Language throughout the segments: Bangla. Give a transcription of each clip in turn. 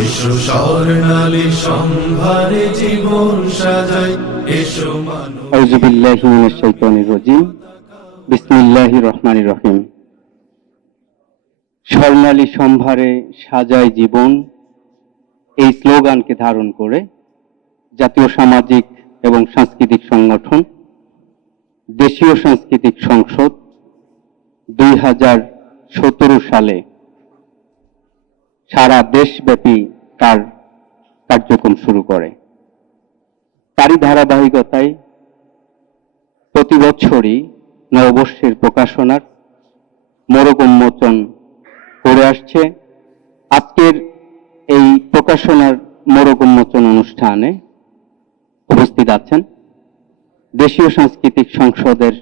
এসো স্বর্ণালী সম্ভারে জীবন সাজাই, এসো আউযু বিল্লাহি মিনাশ শাইতানির রাজিম। বিসমিল্লাহির রহমানির রহিম। স্বর্ণালী সম্ভারে সাজাই জীবন, এই স্লোগানকে ধারণ করে জাতীয় সামাজিক এবং সাংস্কৃতিক সংগঠন দেশীয় সাংস্কৃতিক সংসদ 2017 সালে সারা দেশব্যাপী তার কার্যক্রম শুরু করে। তারই ধারাবাহিকতায় প্রতি বছরই নববর্ষের প্রকাশনার মোড়ক উন্মোচন করে আসছে। আজকের এই প্রকাশনার মোড়ক উন্মোচন অনুষ্ঠানে উপস্থিত আছেন দেশীয় সাংস্কৃতিক সংসদের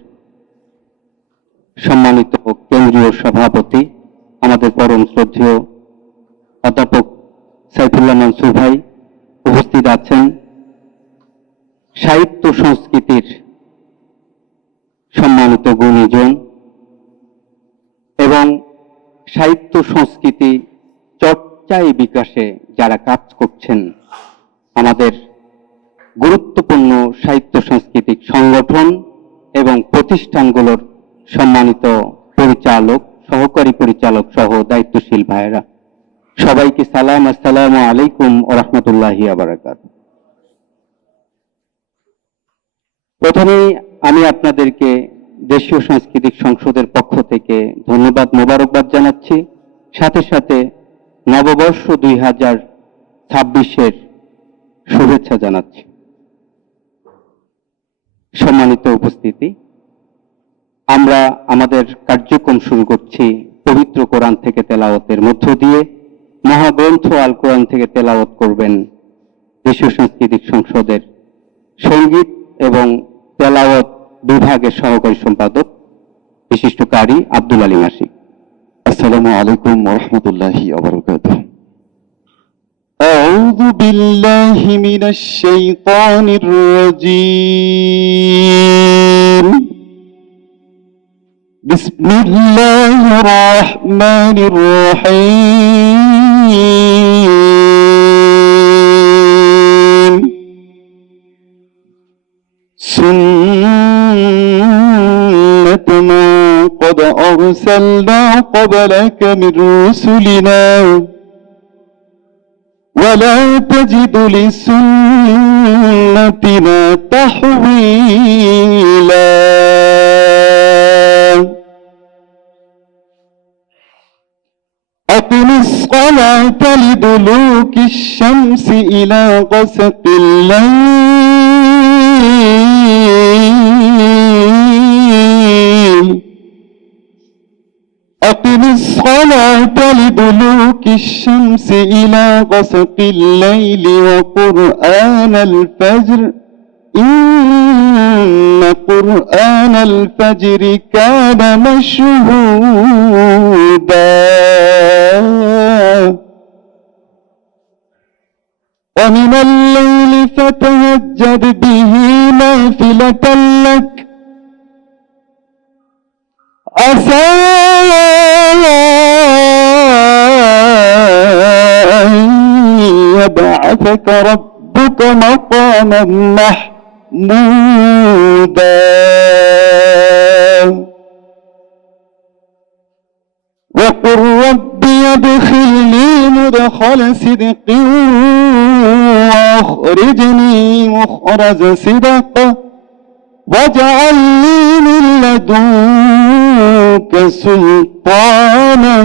সম্মানিত কেন্দ্রীয় সভাপতি, আমাদের পরম শ্রদ্ধেয় অধ্যাপক সাইফুল্লাহ মনসুর ভাই। উপস্থিত আছেন সাহিত্য সংস্কৃতির সম্মানিত গুণীজন এবং সাহিত্য সংস্কৃতি চর্চায় বিকাশে যারা কাজ করছেন, আমাদের গুরুত্বপূর্ণ সাহিত্য সাংস্কৃতিক সংগঠন এবং প্রতিষ্ঠানগুলোর সম্মানিত পরিচালক, সহকারী পরিচালক সহ দায়িত্বশীল ভাইয়েরা, সবাইকে সালাম, আসসালামু আলাইকুম ওয়া রাহমাতুল্লাহি ওয়া বারাকাতুহু। প্রথমেই আমি আপনাদেরকে দেশীয় সাংস্কৃতিক সংসদের পক্ষ থেকে ধন্যবাদ, মোবারকবাদ জানাচ্ছি। সাথে সাথে নববর্ষ 2026-এর শুভেচ্ছা জানাচ্ছি। সম্মানিত উপস্থিতি, আমরা আমাদের কার্যক্রম শুরু করছি পবিত্র কোরআন থেকে তেলাওয়াতের মধ্য দিয়ে। মহাগ্রন্থ আল কোরআন থেকে তেলাওয়াত করবেন দেশীয় সাংস্কৃতিক সংসদের সঙ্গীত এবং তেলাওয়াত বিভাগের সহকারী সম্পাদক বিশিষ্ট কারি আব্দুল আলী মাসি। আসসালামু আলাইকুম ওয়া রাহমাতুল্লাহি ওয়া বারাকাতুহু। আউযু বিল্লাহি মিনাশ শাইতানির রাজীম। বিসমিল্লাহির রাহমানির রহিম। سنة من قد أرسلنا قبلك من رسلنا ولا تجد لسنتنا تحويلا أقم الصلاة لدلوك الشمس إلى غسق الليل أقم الصلاة لدلوك الشمس إلى غسق الليل وقرآن الفجر إن قرآن الفجر كان مشهودا ومن الليل فتهجد به نافلة لك عسى أن يبعثك ربك مقاما محمودا وقل رب ادخلني مدخل صدق واخرجني مخرج صدق واجعل لي من لدنك سلطانا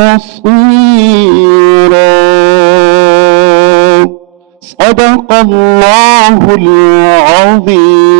نصيرا صدق الله العظيم.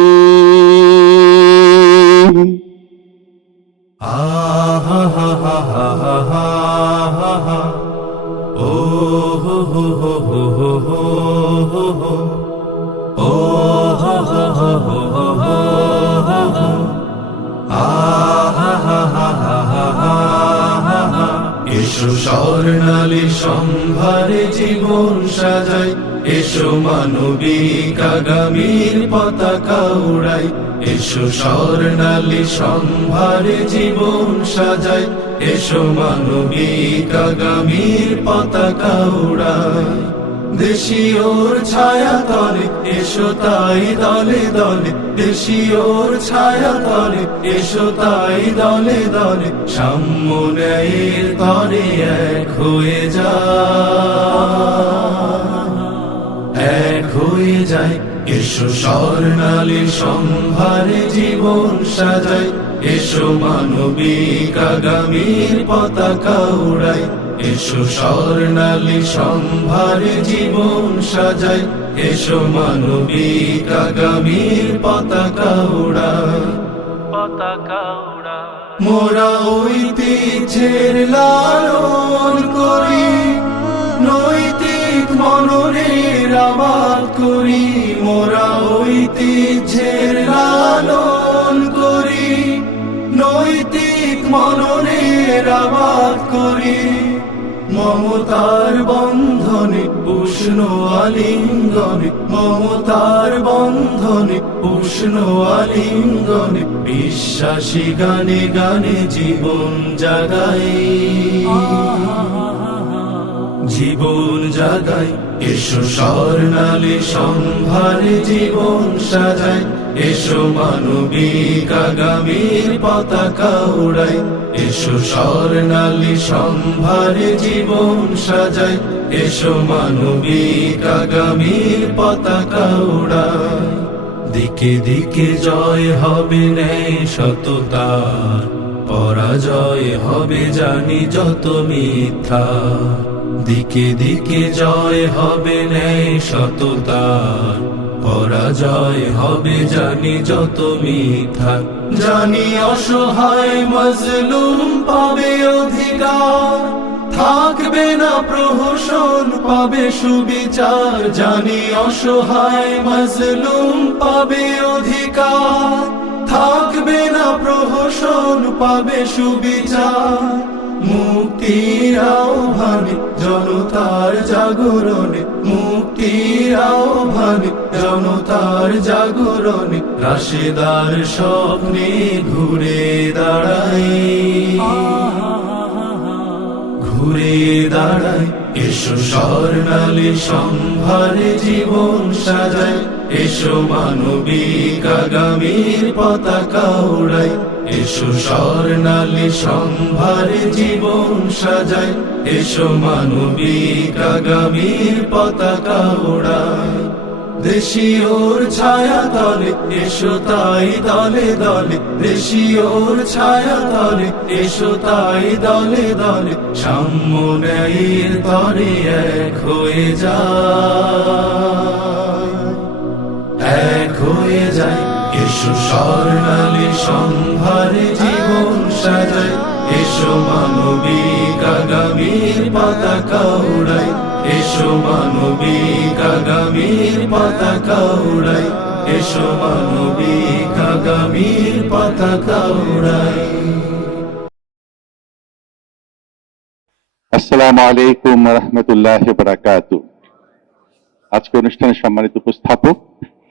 এসো স্বর্ণালী সম্ভারে জীবন সাজাই, এসো মানবিক আগামীর পতাকা উড়াই। এসো স্বর্ণালী সম্ভারে জীবন সাজাই, এসো মানবিক আগামীর পতাকা উড়াই। দেশীয়র ছায়া তলে এসো তাই দলে দলে, দেশীয়র ছায়া তলে এসো তাই দলে দলে, সাম্য ন্যায়ের তরে এক হয়ে যায়। এসো স্বর্ণালী সম্ভারে জীবন সাজাই, এসো মানবিক আগামীর পতাকা উড়াই। এসো স্বর্ণালী সম্ভারে জীবন সাজাই, এসো মানবিক আগামীর পতাকা উড়াই। মোরা ঐতিহ্যের লালন করি, নৈতিক মননের আবাদ করি। মোরা ঐতিহ্যের লালন করি, নৈতিক মননের আবাদ করি। মমতার বন্ধনে উষ্ণ আলিঙ্গনে, মমতার বন্ধনে উষ্ণ আলিঙ্গনে, বিশ্বাসী গানে গানে জীবন জাগাই, জীবন জাগাই। এসো স্বর্ণালী সম্ভারে জীবন সাজাই, এসো মানবিক আগামীর পতাকা উড়াই। এসো স্বর্ণালী সম্ভারে জীবন সাজাই, এসো মানবিক আগামীর পতাকা উড়াই। দিকে দিকে জয় হবে ন্যায় সততার, পরাজয় হবে জানি যত মিথ্যা। দিকে দিকে জয় হবে ন্যায় সততার, পরাজয় হবে জানি যত মিথ্যা। জানি অসহায় মজলুম পাবে অধিকার, থাকবে না প্রহসন পাবে সুবিচার। জানি অসহায় মজলুম পাবে অধিকার, থাকবে না প্রহসন পাবে সুবিচার। মুক্তির আহ্বানে জনতার জাগরণে, মুক্তির আহ্বানে জনতার জাগরণে, রাশেদার স্বপ্নে ঘুরে দাঁড়াই, ঘুরে দাঁড়াই। এসো স্বর্ণালী সম্ভারে জীবন সাজাই, এসো মানবিক আগামীর পতাকা উড়াই। এসো স্বর্ণালী সম্ভারে জীবন সাজাই, এসো মানবিক আগামীর পতাকা উড়াই। দেশীয়র ছায়া তলে এসো তাই দলে দলে, দেশীয়র ছায়া তলে এসো তাই দলে দলে, সাম্য ন্যায়ের তরে এক হয়ে যায়। এসো স্বর্ণালী সম্ভারে জীবন সাজাই, এসো মানবিক আগামীর পতাকা উড়াই। এসো মানবিক আগামীর পতাকা উড়াই, এসো মানবিক আগামীর পতাকা উড়াই। আসসালামু আলাইকুম রহমতুল্লাহ বারাকাতু। আজকে অনুষ্ঠানের সম্মানিত উপস্থাপক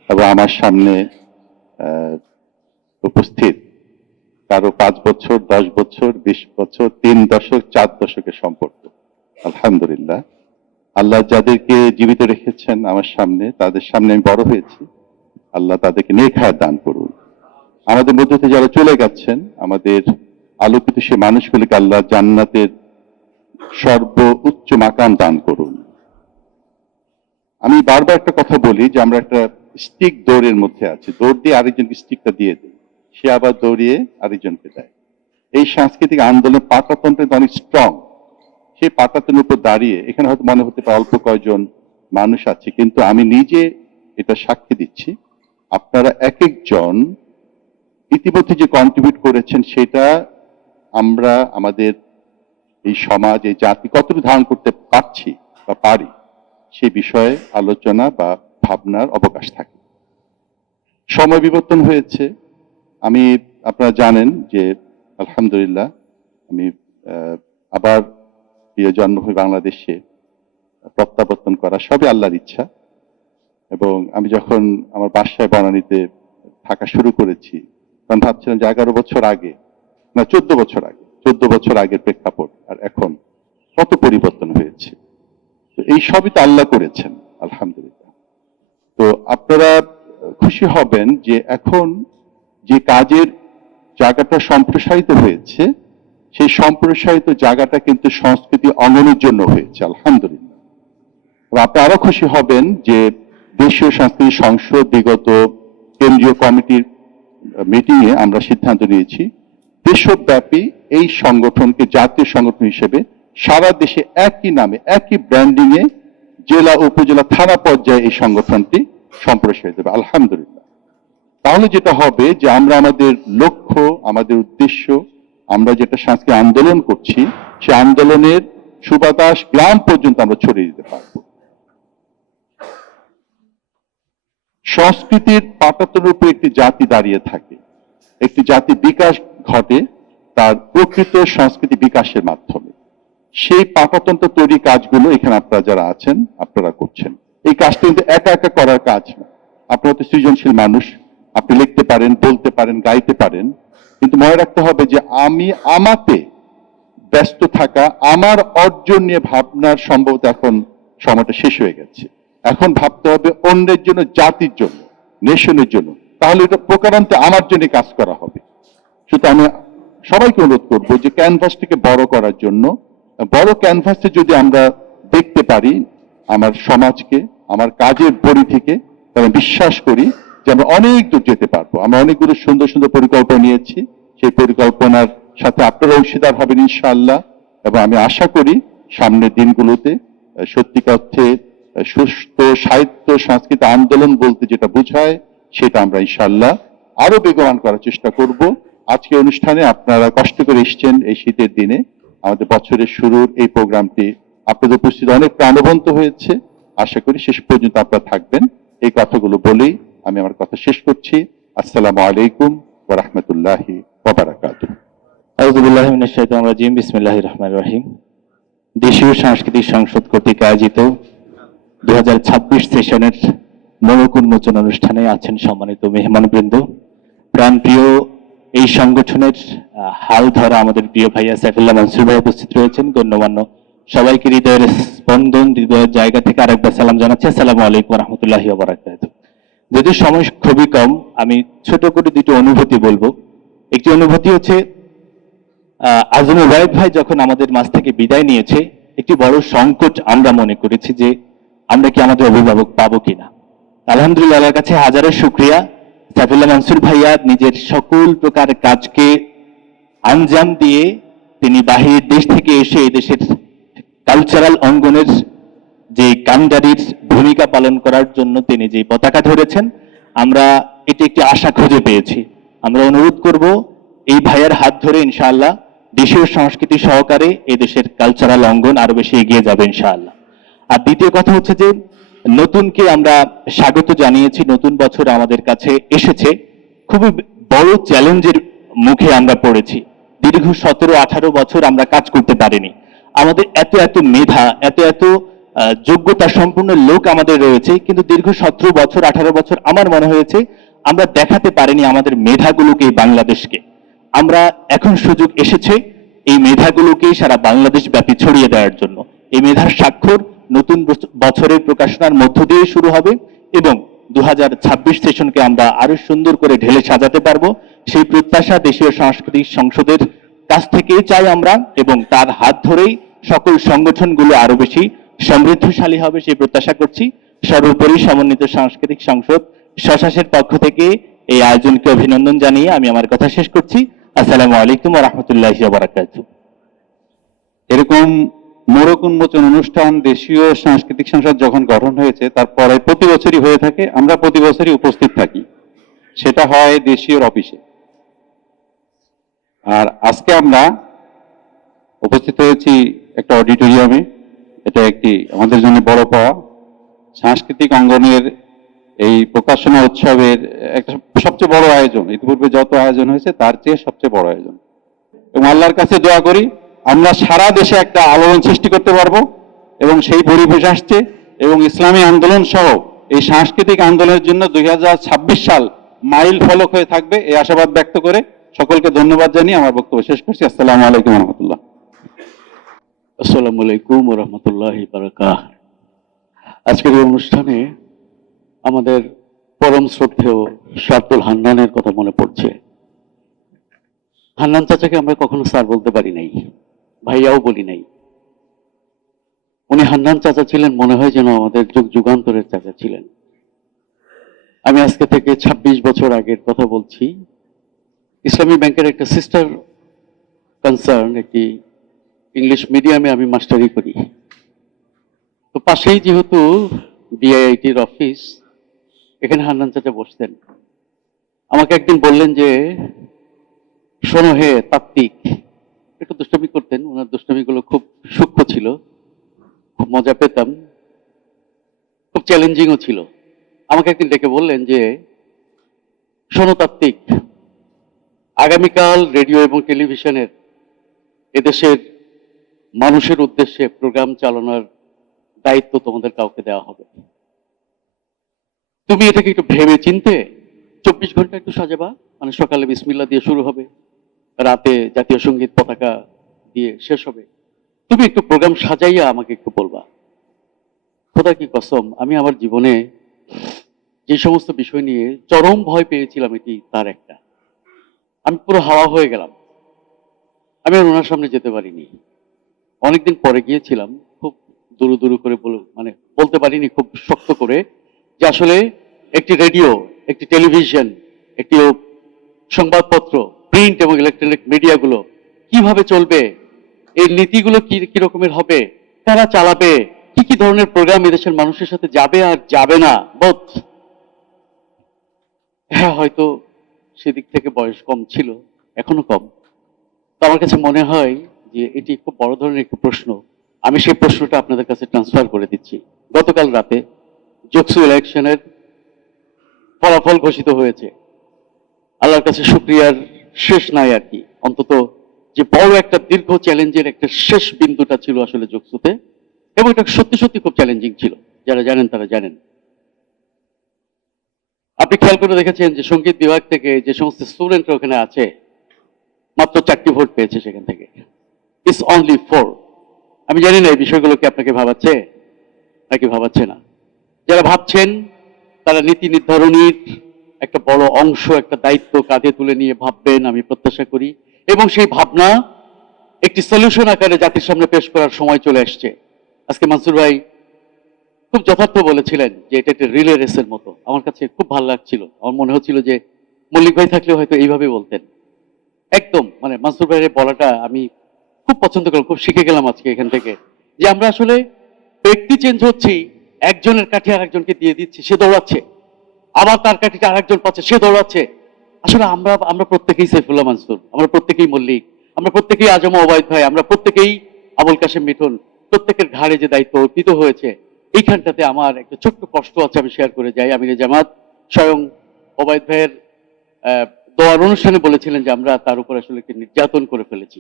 এবং আমার সামনে উপস্থিত কারো 5 বছর, 10 বছর, 20 বছর, 3 দশক, 4 দশকের সম্পর্ক। আলহামদুলিল্লাহ, আল্লাহ যাদেরকে জীবিত রেখেছেন আমার সামনে, তাদের সামনে আমি বড় হয়েছি। আল্লাহ তাদেরকে নেক হায়াত দান করুন। আমাদের মধ্য থেকে যারা চলে গেছেন, আমাদের আলোকিত সে মানুষগুলিকে আল্লাহ জান্নাতের সর্বোচ্চ মাকাম দান করুন। আমি বারবার একটা কথা বলি যে আমরা একটা স্টিক দৌড়ের মধ্যে আছি, দৌড় দিয়ে আরেকজনকে স্টিকটা দিয়ে দেয়, সে আবার দৌড়িয়ে আরেকজনকে দেয়। এই সাংস্কৃতিক আন্দোলন পাটাতন্ত্রে অনেক স্ট্রং। সেই পাটাতনের উপর দাঁড়িয়ে এখানে হয়তো মনে হতে পারে অল্প কয়েকজন মানুষ আছে, কিন্তু আমি নিজে এটা সাক্ষী দিচ্ছি, আপনারা এক একজন ইতিমধ্যে যে কন্ট্রিবিউট করেছেন সেটা আমরা আমাদের এই সমাজ, এই জাতি কতটুকু ধারণ করতে পারছি বা পারি, সেই বিষয়ে আলোচনা বা ভাবনার অবকাশ থাকে। সময় বিবর্তন হয়েছে। আপনারা জানেন যে আলহামদুলিল্লাহ আমি আবার প্রিয় জন্মভূমি বাংলাদেশে প্রত্যাবর্তন করা সবই আল্লাহর ইচ্ছা। এবং আমি যখন আমার বাসায় বনানীতে থাকা শুরু করেছি তখন ভাবছিলাম যে 11 বছর আগে, না 14 বছর আগের প্রেক্ষাপট আর এখন কত পরিবর্তন হয়েছে। তো এই সবই তো আল্লাহ করেছেন, আলহামদুলিল্লাহ। তো আপনারা খুশি হবেন যে এখন যে কাজের জায়গাটা সম্প্রসারিত হয়েছে, সেই সম্প্রসারিত জায়গাটা কিন্তু সংস্কৃতি অঙ্গনের জন্য হয়েছে, আলহামদুলিল্লাহ। আপনি আরো খুশি হবেন যে দেশীয় সংস্কৃতি সংসদ বিগত কেন্দ্রীয় কমিটির মিটিং এ আমরা সিদ্ধান্ত নিয়েছি দেশব্যাপী এই সংগঠনকে জাতীয় সংগঠন হিসেবে সারা দেশে একই নামে একই ব্র্যান্ডিং এ জেলা উপজেলা থানা পর্যায়ে এই সংগঠনটি সম্প্রসারিত হবে, আলহামদুলিল্লাহ। তাহলে যেটা হবে যে আমরা আমাদের লক্ষ্য, আমাদের উদ্দেশ্য, আমরা যেটা সাংস্কৃতিক আন্দোলন করছি সে আন্দোলনের সুবাতাস গ্রাম পর্যন্ত আমরা ছড়িয়ে দিতে পারব। সংস্কৃতির পাটাতনের উপর একটি জাতি দাঁড়িয়ে থাকে, একটি জাতি বিকাশ ঘটে তার প্রকৃত সংস্কৃতি বিকাশের মাধ্যমে। সেই পাটাতন্ত্র তৈরি কাজগুলো এখানে আপনারা যারা আছেন আপনারা করছেন। এই কাজটা কিন্তু একা একা করার কাজ না। আপনারা তো সৃজনশীল মানুষ, আপনি লিখতে পারেন, বলতে পারেন, গাইতে পারেন, কিন্তু মনে রাখতে হবে যে আমি আমাতে ব্যস্ত থাকা, আমার অর্জন নিয়ে ভাবনার সম্ভবত এখন সময়টা শেষ হয়ে গেছে। এখন ভাবতে হবে অন্যের জন্য, জাতির জন্য, নেশনের জন্য। তাহলে এটা প্রকারান্তে আমার জন্য কাজ করা হবে। সুতরাং আমি সবাইকে অনুরোধ করবো যে ক্যানভাসটিকে বড় করার জন্য, বড় ক্যানভাসে যদি আমরা দেখতে পারি আমার সমাজকে, আমার কাজের পরিধিকে, তাহলে বিশ্বাস করি যে আমরা অনেক দূর যেতে পারবো। আমরা অনেকগুলো সুন্দর সুন্দর পরিকল্পনা নিয়েছি, সেই পরিকল্পনার সাথে আপনারা অংশীদার হবেন ইনশাআল্লাহ। এবং আমি আশা করি সামনের দিনগুলোতে সত্যিকার অর্থে সুস্থ সাহিত্য সংস্কৃতি আন্দোলন বলতে যেটা বোঝায় সেটা আমরা ইনশাআল্লাহ আরো বেগবান করার চেষ্টা করব। আজকে অনুষ্ঠানে আপনারা কষ্ট করে এসেছেন এই শীতের দিনে, আমাদের বছরের শুরুর এই প্রোগ্রামটি আপনাদের উপস্থিতি অনেক প্রাণবন্ত হয়েছে। আশা করি শেষ পর্যন্ত আপনারা থাকবেন। এই কথাগুলো বলেই আমি আমার কথা শেষ করছি। আসসালামু আলাইকুম ওয়া রাহমাতুল্লাহি ওয়া বারাকাতুহু। আউযু বিল্লাহি মিনাশ শাইতানির রাজিম। বিসমিল্লাহির রহমানির রহিম। দেশীয় সাংস্কৃতিক সংসদ কর্তৃক আয়োজিত 2026 সেশনের মোড়ক উন্মোচন অনুষ্ঠানে আছেন সম্মানিত মেহমানবৃন্দ। প্রাণপ্রিয় এই সংগঠনের হাল ধরা আমাদের প্রিয় ভাইয়া সাইফুল্লাহ মনসুর ভাই উপস্থিত রয়েছেন। গণ্যমান্য সবাইকে হৃদয়ের স্পন্দন, হৃদয়ের জায়গা থেকে আরেকবার সালাম জানাচ্ছি। আসসালামু আলাইকুম ওয়া রাহমাতুল্লাহি ওয়া বারাকাতুহু। যদি সময় খুবই কম, আমি ছোট করে দুটো অনুভূতি বলবো। একটি অনুভূতি হচ্ছে আজম ওয়াহিদ ভাই যখন আমাদের মাঝ থেকে বিদায় নিয়েছে, একটি বড় সংকট আমরা মনে করেছি যে আমরা কি আমাদের অভিভাবক পাবো কিনা। আলহামদুলিল্লাহ, আল্লাহর কাছে হাজারো শুকরিয়া, সাইফুল্লাহ মনসুর ভাইয়া নিজের সকল প্রকার কাজকে আঞ্জাম দিয়ে তিনি বাহিরের দেশ থেকে এসে এই দেশের কালচারাল অঙ্গনের যে কান্ডারির ভূমিকা পালন করার জন্য তিনি যে পতাকা ধরেছেন, আমরা এটি একটি আশা খুঁজে পেয়েছি। আমরা অনুরোধ করব এই ভাইয়ের হাত ধরে ইনশাআল্লাহ দেশীয় সংস্কৃতি সহকারে এই দেশের কালচারাল অঙ্গন আরো বেশি এগিয়ে যাবে ইনশাআল্লাহ। আর দ্বিতীয় কথা হচ্ছে যে নতুনকে আমরা স্বাগত জানিয়েছি, নতুন বছর আমাদের কাছে এসেছে, খুবই বড় চ্যালেঞ্জের মুখে আমরা পড়েছি। দীর্ঘ 17-18 বছর আমরা কাজ করতে পারিনি। আমাদের এত এত মেধা, এত এত যোগ্যতা সম্পূর্ণ লোক আমাদের রয়েছে, কিন্তু দীর্ঘ 17 বছর 18 বছর আমার মনে হয়েছে আমরা দেখাতে পারিনি আমাদের মেধাগুলোকে এই বাংলাদেশকে। আমরা এখন সুযোগ এসেছে এই মেধাগুলোকে সারা বাংলাদেশ ব্যাপী ছড়িয়ে দেওয়ার জন্য। এই মেধার স্বাক্ষর নতুন বছরের প্রকাশনার মধ্য দিয়ে শুরু হবে এবং 2026 সেশনকে আমরা আরো সুন্দর করে ঢেলে সাজাতে পারবো, সেই প্রত্যাশা দেশীয় সাংস্কৃতিক সংসদের কাছ থেকেই চাই আমরা, এবং তার হাত ধরেই সকল সংগঠনগুলো আরো বেশি সমৃদ্ধশালী হবে সেই প্রত্যাশা করছি। সর্বোপরি সমন্বিত সাংস্কৃতিক সংসদ স্বশাসের পক্ষ থেকে এই আয়োজনকে অভিনন্দন জানিয়ে আমি আমার কথা শেষ করছি। আসসালামু আলাইকুম ওয়া রাহমাতুল্লাহি ওয়া বারাকাতুহু। এরকম মোড়ক উন্মোচন অনুষ্ঠান দেশীয় সাংস্কৃতিক সংসদ যখন গঠন হয়েছে তারপরে প্রতি বছরই হয়ে থাকে, আমরা প্রতি বছরই উপস্থিত থাকি, সেটা হয় দেশীয় অফিসে। আর আজকে আমরা উপস্থিত হয়েছি একটা অডিটোরিয়ামে। এটা একটি আমাদের জন্য বড় পাওয়া। সাংস্কৃতিক অঙ্গনের এই প্রকাশনা উৎসবের একটা সবচেয়ে বড় আয়োজন, ইতিপূর্বে যত আয়োজন হয়েছে তার চেয়ে সবচেয়ে বড় আয়োজন। এবং আল্লাহর কাছে দোয়া করি আমরা সারা দেশে একটা আলোড়ন সৃষ্টি করতে পারবো এবং সেই পরিবেশ আসছে এবং ইসলামী আন্দোলন সহ এই সাংস্কৃতিক আন্দোলনের জন্য 2026 সাল মাইল ফলক হয়ে থাকবে এই আশাবাদ ব্যক্ত করে সকলকে ধন্যবাদ জানিয়ে আমার বক্তব্য শেষ করছি। আসসালামু আলাইকুম রহমতুল্লাহ। আসসালামু আলাইকুম ওয়া রাহমাতুল্লাহি ওয়া বারাকাতুহু। আজকের এই অনুষ্ঠানে আমাদের পরম শ্রদ্ধেয় শার্দুল হান্নানের কথা মনে পড়ছে। হান্নান চাচাকে আমরা কখনো স্যার বলতে পারি নাই, ভাইয়াও বলি নাই। উনি হান্নান চাচা ছিলেন, মনে হয় যেন আমাদের যুগ যুগান্তরের চাচা ছিলেন। আমি আজকে থেকে 26 বছর আগের কথা বলছি। ইসলামী ব্যাংকের একটা সিস্টার কনসার্ন, একটি ইংলিশ মিডিয়ামে আমি মাস্টারি করি। তো পাশেই যেহেতু বিআইআইটির অফিস, এখানে হান্নান চাচা বসতেন। আমাকে একদিন বললেন যে, শোনো হে তাত্ত্বিক, একটু দুষ্টামি করতেন। ওনার দুষ্টামিগুলো খুব সূক্ষ্ম ছিল, খুব মজা পেতাম, খুব চ্যালেঞ্জিংও ছিল। আমাকে একদিন ডেকে বললেন যে, শোনো তাত্ত্বিক, আগামীকাল রেডিও এবং টেলিভিশনের এদেশের মানুষের উদ্দেশ্যে প্রোগ্রাম চালানোর দায়িত্ব তোমাদের কাউকে দেওয়া হবে। তুমি এটাকে একটু ভেবে চিনতে 24 ঘন্টা একটু সাজাবা, মানে সকালে বিসমিল্লাহ দিয়ে শুরু হবে, রাতে জাতীয় সঙ্গীত পতাকা দিয়ে শেষ হবে। তুমি একটু প্রোগ্রাম সাজাইয়া আমাকে একটু বলবা। খোদা কি কসম, আমি আমার জীবনে যে সমস্ত বিষয় নিয়ে চরম ভয় পেয়েছিলাম, এটি তার একটা। আমি পুরো হাওয়া হয়ে গেলাম। আমি আর ওনার সামনে যেতে পারিনি। অনেকদিন পরে গিয়েছিলাম, খুব দুরু দুরু করে মানে বলতে পারিনি খুব শক্ত করে, যে আসলে একটি রেডিও, একটি টেলিভিশন, একটি সংবাদপত্র, প্রিন্ট এবং ইলেকট্রনিক মিডিয়াগুলো কিভাবে চলবে, এর নীতিগুলো কি রকমের হবে, কারা চালাবে, কি কি ধরনের প্রোগ্রাম এদেশের মানুষের সাথে যাবে আর যাবে না। বোধ হ্যাঁ, হয়তো সেদিক থেকে বয়স কম ছিল, এখনো কম। তো আমার কাছে মনে হয় যে এটি খুব বড় ধরনের একটি প্রশ্ন। আমি সেই প্রশ্নটা আপনাদের কাছে ট্রান্সফার করে দিচ্ছি। গতকাল রাতে জোকসু ইলেকশনের ফলাফল ঘোষিত হয়েছে। আল্লাহর কাছে শুকরিয়ার শেষ নাই আর কি। অন্তত যে বড় একটা দীর্ঘ চ্যালেঞ্জের একটা শেষ বিন্দুটা ছিল আসলে জোকসুতে, এবং এটা সত্যি সত্যি খুব চ্যালেঞ্জিং ছিল। যারা জানেন তারা জানেন। আপনি খেয়াল করে দেখেছেন যে সঙ্গীত বিভাগ থেকে যে সমস্ত স্টুডেন্টরা ওখানে আছে, মাত্র 4টি ভোট পেয়েছে সেখান থেকে। It's only 4। আমি জানি না এই বিষয়গুলো কি আপনাকে ভাবাচ্ছে নাকি ভাবাচ্ছে না। যারা ভাবছেন তারা নীতি নির্ধারণীর একটা বড় অংশ, একটা দায়িত্ব কাঁধে তুলে নিয়ে ভাববেন, আমি প্রত্যাশা করি। এবং সেই ভাবনা একটি সলিউশন আকারে জাতির সামনে পেশ করার সময় চলে আসছে। আজকে মানসুর ভাই খুব যথার্থ বলেছিলেন যে এটা একটা রিলে রেসের মতো। আমার কাছে খুব ভালো লাগছিল। আমার মনে হচ্ছিল যে মল্লিক ভাই থাকলে হয়তো এইভাবে বলতেন। একদম মানে মানসুর ভাইয়ের বলাটা আমি খুব পছন্দ করলাম, খুব শিখে গেলাম আজকে এখান থেকে, যে আমরা আসলে ব্যক্তি চেঞ্জ হচ্ছি, একজনের কাঠি আর একজনকে দিয়ে দিচ্ছি, সে দৌড়াচ্ছে, আবার তার কাঠিটা আর একজন পাচ্ছে, সে দৌড়াচ্ছে। আসলে আমরা প্রত্যেকেই সাইফুল্লাহ মানসুর, আমরা প্রত্যেকেই মল্লিক, আমরা প্রত্যেকেই আজম ওবায়দ ভাই, আমরা প্রত্যেকেই আবুল কাশেম মিঠুন। প্রত্যেকের ঘাড়ে যে দায়িত্ব অর্পিত হয়েছে, এইখানটাতে আমার একটা ছোট্ট কষ্ট আছে, আমি শেয়ার করে যাই। আমিরে জামাত স্বয়ং ওবায়দ ভাইয়ের দোয়ার অনুষ্ঠানে বলেছিলেন যে আমরা তার উপর আসলে একটি নির্যাতন করে ফেলেছি।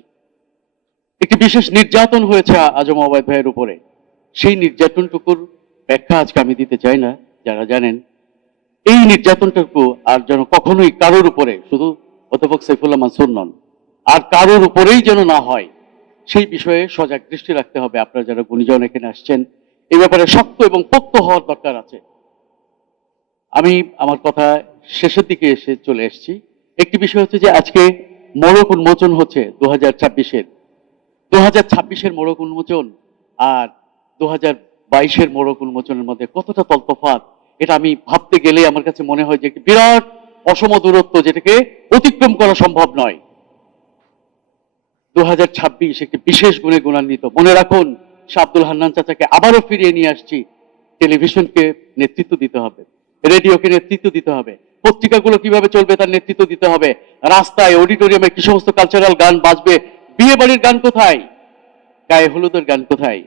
একটি বিশেষ নির্যাতন হয়েছে আজম ওবায়দ ভাইয়ের উপরে। সেই নির্যাতনটুকুর ব্যাখ্যা আজকে আমি দিতে চাই না। যারা জানেন এই নির্যাতনটুকু আর যেন কখনোই কারোর উপরে, শুধু অধ্যাপক সাইফুল্লাহ মানসুর নন, আর কারোর উপরেই যেন না হয়, সেই বিষয়ে সজাগ দৃষ্টি রাখতে হবে। আপনারা যারা গুণীজন এখানে আসছেন, এই ব্যাপারে শক্ত এবং পোক্ত হওয়ার দরকার আছে। আমি আমার কথা শেষের দিকে এসে চলে এসেছি। একটি বিষয় হচ্ছে যে আজকে মোড়ক উন্মোচন হচ্ছে 2026-এর। 2026-এর মোড়ক উন্মোচন আর 2022-এর মোড়ক উন্মোচনের মধ্যে কতটা তলতফাত, এটা আমি ভাবতে গেলে আমার কাছে মনে হয় যে একটি বিরাট অসম দূরত্ব, যেটাকে অতিক্রম করা সম্ভব নয়। 2026 একটি বিশেষ গুণে গুণান্বিত। মনে রাখুন, শাহ আব্দুল হান্নান চাচাকে আবারও ফিরিয়ে নিয়ে আসছি। টেলিভিশনকে নেতৃত্ব দিতে হবে, রেডিওকে নেতৃত্ব দিতে হবে, পত্রিকাগুলো কিভাবে চলবে তার নেতৃত্ব দিতে হবে। রাস্তায়, অডিটোরিয়ামে কি সমস্ত কালচারাল গান বাজবে, বিয়ে বাড়ির গান কোথায়, গায়ে হলুদের গান কোথায়,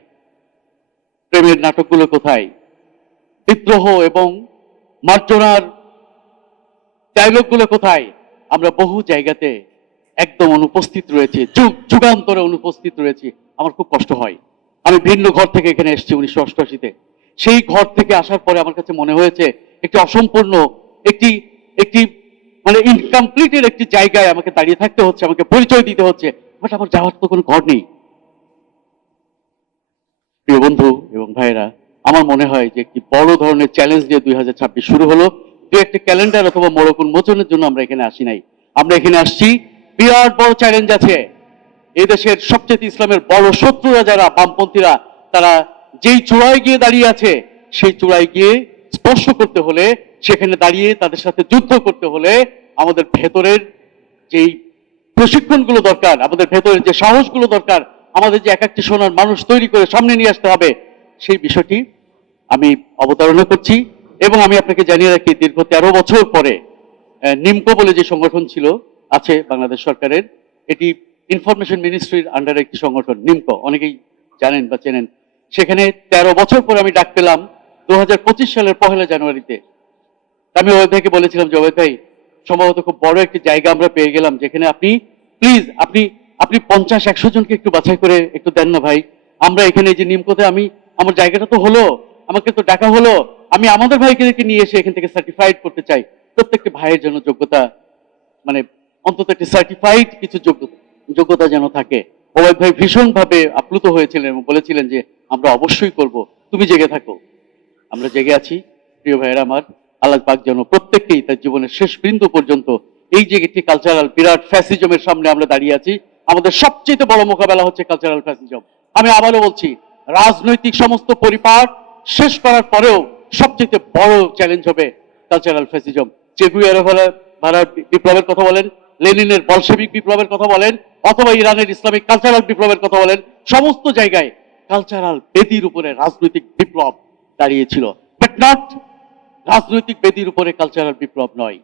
প্রেমের নাটকগুলো কোথায়, বিদ্রোহ এবং মার্জনার ডায়লগগুলো কোথায়। আমরা বহু জায়গাতে একদম অনুপস্থিত রয়েছে, যুগান্তরে অনুপস্থিত রয়েছে, আমার খুব কষ্ট হয়। আমি ভিন্ন ঘর থেকে এখানে এসেছি 1988-তে। সেই ঘর থেকে আসার পরে আমার কাছে মনে হয়েছে একটি অসম্পূর্ণ, একটি একটি মানে ইনকমপ্লিটের একটি জায়গায় আমাকে দাঁড়িয়ে থাকতে হচ্ছে, আমাকে পরিচয় দিতে হচ্ছে, বাট আমার যাওয়ার তো কোনো ঘর নেই। প্রিয় বন্ধু এবং ভাইয়েরা, আমার মনে হয় যে একটি বড় ধরনের চ্যালেঞ্জ নিয়ে 2026 শুরু হলো। দু একটা ক্যালেন্ডার অথবা মোড়ক উন্মোচনের জন্য আমরা এখানে আসি নাই, আমরা এখানে আসছি বিরাট বড় চ্যালেঞ্জ আছে। এই দেশের সবচেয়ে ইসলামের বড় শত্রুরা যারা বামপন্থীরা, তারা যেই চূড়ায় গিয়ে দাঁড়িয়ে আছে, সেই চূড়ায় গিয়ে স্পর্শ করতে হলে, সেখানে দাঁড়িয়ে তাদের সাথে যুদ্ধ করতে হলে আমাদের ভেতরের যেই প্রশিক্ষণগুলো দরকার, আমাদের ভেতরের যে সাহসগুলো দরকার, আমাদের যে এক একটি সোনার মানুষ তৈরি করে সামনে নিয়ে আসতে হবে, সেই বিষয়টি আমি অবতারণা করছি। এবং আমি আপনাকে জানিয়ে রাখি, দীর্ঘ 13 বছর পরে নিমকো বলে যে সংগঠন ছিল আছে বাংলাদেশ সরকারের, এটি ইনফরমেশন মিনিস্ট্রির আন্ডারে একটি সংগঠন, নিমকো, অনেকেই জানেন বা চেনেন। সেখানে 13 বছর পরে আমি ডাক পেলাম 2025 সালের 1 জানুয়ারিতে। আমি ওই ভাইকে বলেছিলাম যে ওই ভাই, সম্ভবত খুব বড় একটি জায়গা আমরা পেয়ে গেলাম, যেখানে আপনি প্লিজ আপনি 50-100 জনকে একটু বাছাই করে একটু দেন না ভাই। আমরা এখানে যে নিমকোতে আমার জায়গাটা তো হলো, আমাকে তো ডাকা হলো, আমি আমাদের ভাইকে নিয়ে এসে এখান থেকে সার্টিফাইড করতে চাই। প্রত্যেকটি ভাইয়ের জন্য যোগ্যতা, মানে অন্তত একটি সার্টিফাইড কিছু যোগ্যতা যেন থাকে। ওবায়দ ভাই ভীষণভাবে আপ্লুত হয়েছিলেন এবং বলেছিলেন যে আমরা অবশ্যই করব, তুমি জেগে থাকো। আমরা জেগে আছি। প্রিয় ভাইয়েরা আমার, আল্লাহ পাক যেন প্রত্যেককেই তার জীবনের শেষ বিন্দু পর্যন্ত এই যে একটি কালচারাল বিরাট ফ্যাসিজমের সামনে আমরা দাঁড়িয়ে আছি, আমাদের সবচেয়ে বড় মোকাবেলা হচ্ছে কালচারাল ফ্যাসিজম। আমি আবারও বলছি, রাজনৈতিক সমস্ত পরিপাট শেষ করার পরেও সবচেয়ে বড় চ্যালেঞ্জ হবে কালচারাল ফ্যাসিজম। চে গুয়েভারার বিপ্লবের কথা বলেন, লেনিনের বলশেবিক বিপ্লবের কথা বলেন, অথবা ইরানের ইসলামিক কালচারাল বিপ্লবের কথা বলেন, সমস্ত জায়গায় কালচারাল বেদির উপরে রাজনৈতিক বিপ্লব দাঁড়িয়েছিল, বাট নট রাজনৈতিক বেদির উপরে কালচারাল বিপ্লব নয়।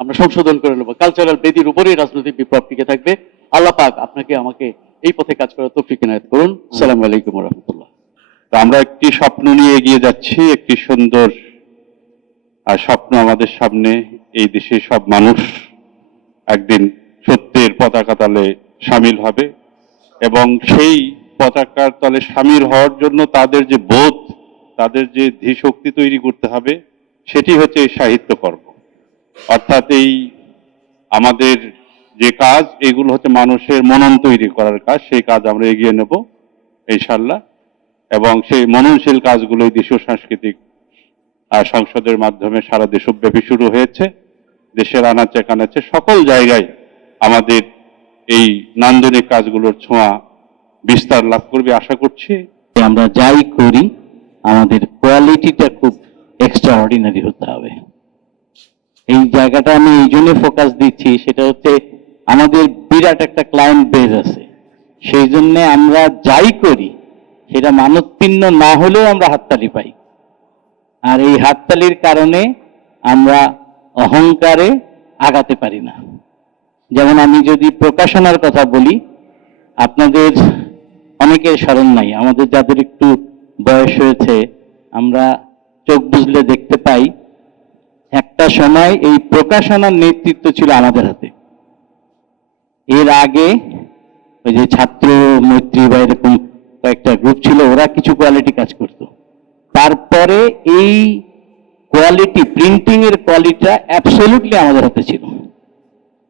আমরা সংশোধন করে নেব, কালচারাল বেদির উপরেই রাজনৈতিক বিপ্লব টিকে থাকবে। আল্লাহ পাক আপনাকে আমাকে এই পথে কাজ করার তৌফিক ইনায়াত করুন। আসসালামু আলাইকুম ওয়া রাহমাতুল্লাহ। তো আমরা একটি স্বপ্ন নিয়ে এগিয়ে যাচ্ছি, একটি সুন্দর স্বপ্ন আমাদের সামনে। এই দেশে সব মানুষ একদিন সত্যের পতাকা তলে সামিল হবে, এবং সেই পতাকার তলে সামিল হওয়ার জন্য তাদের যে বোধ, তাদের যে ধীশক্তি তৈরি করতে হবে, সেটি হচ্ছে এই সাহিত্যকর্ম। অর্থাৎ এই আমাদের যে কাজ, এগুলো হচ্ছে মানুষের মনন তৈরি করার কাজ। সেই কাজ আমরা এগিয়ে নেব ইনশাল্লাহ, এবং সেই মননশীল কাজগুলোই দেশীয় সাংস্কৃতিক সংসদের মাধ্যমে সারা দেশব্যাপী শুরু হয়েছে। দেশের আনাচে কানাচে সকল জায়গায় আমাদের এই নান্দনিক কাজগুলোর ছোঁয়া বিস্তার লাভ করবে আশা করছি। আমরা যাই করি আমাদের কোয়ালিটিটা খুব এক্সট্রা অর্ডিনারি হতে হবে। এই জায়গাটা আমি এই জন্য ফোকাস দিচ্ছি, সেটা হচ্ছে আমাদের বিরাট একটা ক্লায়েন্ট বেজ আছে, সেই জন্য আমরা যাই করি সেটা মানোত্তীর্ণ না হলেও আমরা হাততালি পাই। আর এই হাততালির কারণে আমরা অহংকারে আগাতে পারি না। যেমন আমি যদি প্রকাশনার কথা বলি, আপনাদের অনেকের স্মরণ নাই, আমাদের যাদের একটু বয়স হয়েছে, আমরা চোখ বুঝলে দেখতে পাই একটা সময় এই প্রকাশনার নেতৃত্ব ছিল আমাদের হাতে। এর আগে ওই যে ছাত্র মৈত্রী বা এরকম কয়েকটা গ্রুপ ছিল, ওরা কিছু কোয়ালিটি কাজ করত। তারপরে এই কোয়ালিটি, প্রিন্টিং এর কোয়ালিটিটা অ্যাবসলিউটলি আমাদের হাতে ছিল।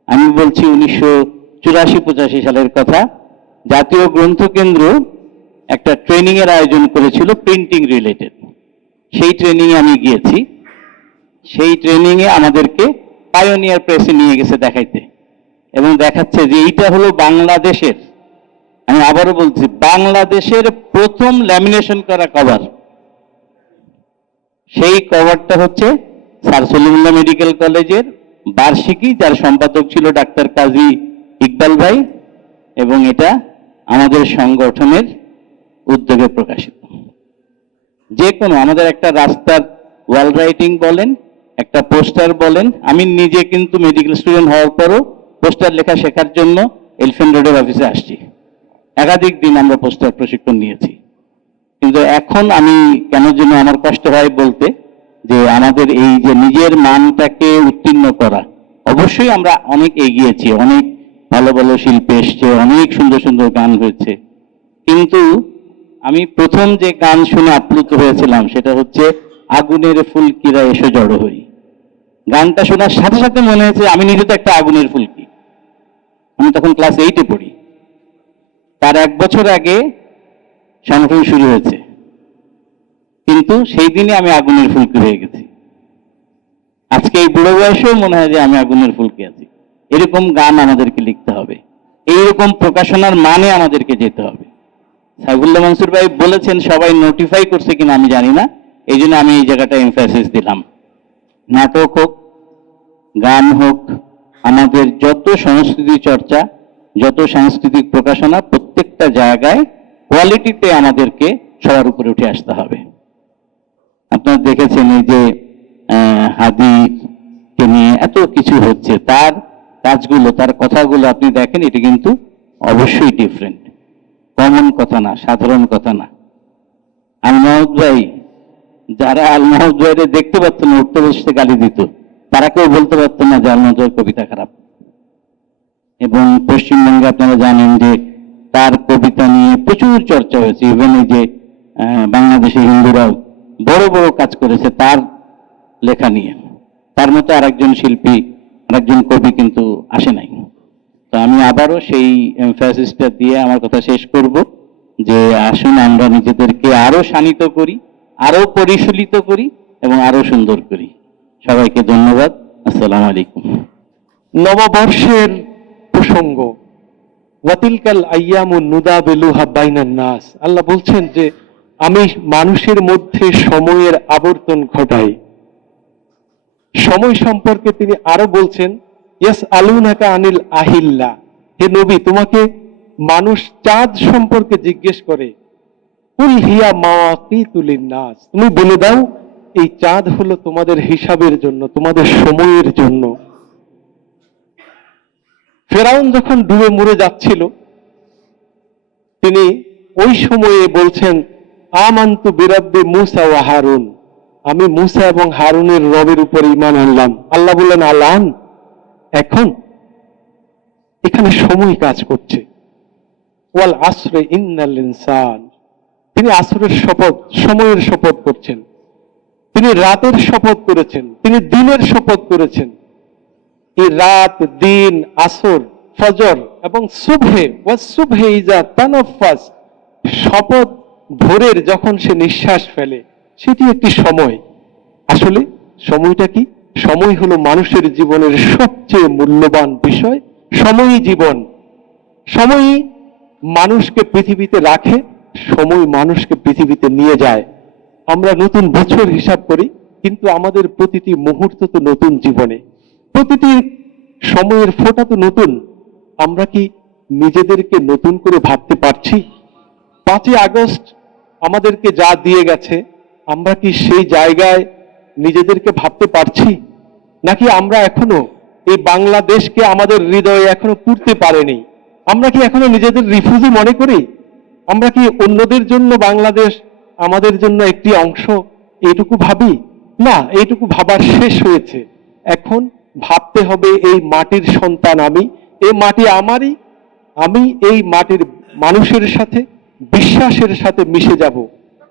আমি বলছি 1984-85 সালের কথা, জাতীয় গ্রন্থ কেন্দ্র একটা ট্রেনিং এর আয়োজন করেছিল প্রিন্টিং রিলেটেড। সেই ট্রেনিং এ আমি গিয়েছি। সেই ট্রেনিং এ আমাদেরকে পায়োনিয়ার প্রেসে নিয়ে গেছে দেখাইতে, এবং দেখাচ্ছে যে এইটা হলো বাংলাদেশের, আমি আবারও বলছি, বাংলাদেশের প্রথম ল্যামিনেশন করা কভার। সেই কভারটা হচ্ছে স্যার সলিমুল্লাহ মেডিকেল কলেজের বার্ষিকী, যার সম্পাদক ছিল ডাক্তার কাজী ইকবাল ভাই, এবং এটা আমাদের সংগঠনের উদ্যোগে প্রকাশিত। যে কোনো আমাদের একটা রাস্তার ওয়াল রাইটিং বলেন, একটা পোস্টার বলেন, আমি নিজে কিন্তু মেডিকেল স্টুডেন্ট হওয়ার পরও পোস্টার লেখা শেখার জন্য এলিফ্যান্ট রোডের অফিসে আসছি। একাধিক দিন আমরা পোস্টার প্রশিক্ষণ নিয়েছি। কিন্তু এখন আমি কেন যেন আমার কষ্ট হয় বলতে, যে আমাদের এই যে নিজের মানটাকে উত্তীর্ণ করা, অবশ্যই আমরা অনেক এগিয়েছি, অনেক ভালো ভালো শিল্পী এসছে, অনেক সুন্দর সুন্দর গান হয়েছে, কিন্তু আমি প্রথম যে গান শুনে আপ্লুত হয়েছিলাম সেটা হচ্ছে আগুনের ফুলকিরা এসে জড়ো হই। গানটা শোনার সাথে সাথে মনে হয়েছে আমি নিজে তো একটা আগুনের ফুলকি। আমি তখন ক্লাস 8-এ পড়ি। তার 1 বছর আগে সংগঠন শুরু হয়েছে, কিন্তু সেই দিনে আমি আগুনের ফুলকি হয়ে গেছি। আজকে এই বুড়ো বয়সেও মনে হয় যে আমি আগুনের ফুলকি আছি। এরকম গান আমাদেরকে লিখতে হবে, এইরকম প্রকাশনার মানে আমাদেরকে যেতে হবে। সাইফুল্লাহ মনসুর ভাই বলেছেন, সবাই নোটিফাই করছে কিনা আমি জানি না, এই জন্য আমি এই জায়গাটা এমফাসিস দিলাম। নাটক হোক, গান হোক, আমাদের যত সংস্কৃতি চর্চা, যত সাংস্কৃতিক প্রকাশনা, প্রত্যেকটা জায়গায় কোয়ালিটিতে আমাদেরকে সবার উপরে উঠে আসতে হবে। আপনারা দেখেছেন এই যে হাদিকে নিয়ে এত কিছু হচ্ছে, তার কাজগুলো, তার কথাগুলো আপনি দেখেন, এটা কিন্তু অবশ্যই ডিফারেন্ট, কমন কথা না, সাধারণ কথা না। আল মাহমুদ ভাই, যারা আল মাহমুদ ভাইরে দেখতে পারতো না, উঠতে বসতে গালি দিত, তারা কেউ বলতে পারতো না যে আল মাহমুদ ভাইয়ের কবিতা খারাপ। এবং পশ্চিমবঙ্গে আপনারা জানেন যে তার কবিতা নিয়ে প্রচুর চর্চা হয়েছে। ইভেন এই যে বাংলাদেশের হিন্দুরাও বড় বড় কাজ করেছে তার লেখা নিয়ে। তার মতো আরেকজন শিল্পী, আরেকজন কবি কিন্তু আসে নাই। তো আমি আবারও সেই এমফাসিসটা দিয়ে আমার কথা শেষ করব যে আসুন আমরা নিজেদেরকে আরো শানিত করি, আরো পরিশীলিত করি এবং আরো সুন্দর করি। সবাইকে ধন্যবাদ। আসসালামু আলাইকুম। নববর্ষের প্রসঙ্গ, ওয়াতিলকাল আইয়ামুন নুদাবিলুহা বাইনান নাস। আল্লাহ বলছেন যে আমি মানুষের মধ্যে সময়ের আবর্তন ঘটাই। সময় সম্পর্কে তিনি আরো বলছেন, ইয়াস আলুনাকা আনিল আহিল্লা, হে নবী তোমাকে মানুষ চাঁদ সম্পর্কে জিজ্ঞেস করে, কুল হিয়া মাওয়াকিতুল লিন্নাস, তুমি বলে দাও এই চাঁদ হলো তোমাদের হিসাবের জন্য, তোমাদের সময়ের জন্য। ফেরাউন যখন ডুবে মরে যাচ্ছিল, তিনি ওই সময়ে বলছেন, আমানতু বিরাব্বি মূসা ওয়া হারুন, আমি মূসা এবং হারুনের রবের উপর ঈমান আনলাম। আল্লাহ বললেন আলান, এখন? এখানে সময় কাজ করছে। ওয়াল আসরে ইন্নাল ইনসান, তিনি আসরের শপথ, সময়ের শপথ করছেন। তিনি রাতের শপথ করেছেন, তিনি দিনের শপথ করেছেন। এই রাত, দিন, আসর, ফজর এবং সুবহে, ওয়াসুবহে ইজা তানাফাস, শপথ ভোরের যখন সে নিঃশ্বাস ফেলে, সেটি একটি সময়। আসলে সময়টা কি? সময় হলো মানুষের জীবনের সবচেয়ে মূল্যবান বিষয়। সময়ই জীবন, সময়ই মানুষকে পৃথিবীতে রাখে, সময় মানুষকে পৃথিবীতে নিয়ে যায়। আমরা নতুন বছর হিসাব করি, কিন্তু আমাদের প্রতিটি মুহূর্ত তো নতুন জীবনে, প্রতিটি সময়ের ফোঁটা তো নতুন। আমরা কি নিজেদেরকে নতুন করে ভাবতে পারছি? 5ই আগস্ট আমাদেরকে যা দিয়ে গেছে, আমরা কি সেই জায়গায় নিজেদেরকে ভাবতে পারছি? নাকি আমরা এখনো এই বাংলাদেশকে আমাদের হৃদয়ে এখনো পুড়তে পারেনি? আমরা কি এখনো নিজেদের রিফিউজি মনে করি? আমরা কি অন্যদের জন্য বাংলাদেশ আমাদের জন্য একটি অংশ, এইটুকু ভাবি? না, এইটুকু ভাবার শেষ হয়েছে। এখন ভাবতে হবে এই মাটির সন্তান আমি, এই মাটি আমারই, আমি এই মাটির মানুষের সাথে, বিশ্বাসের সাথে মিশে যাব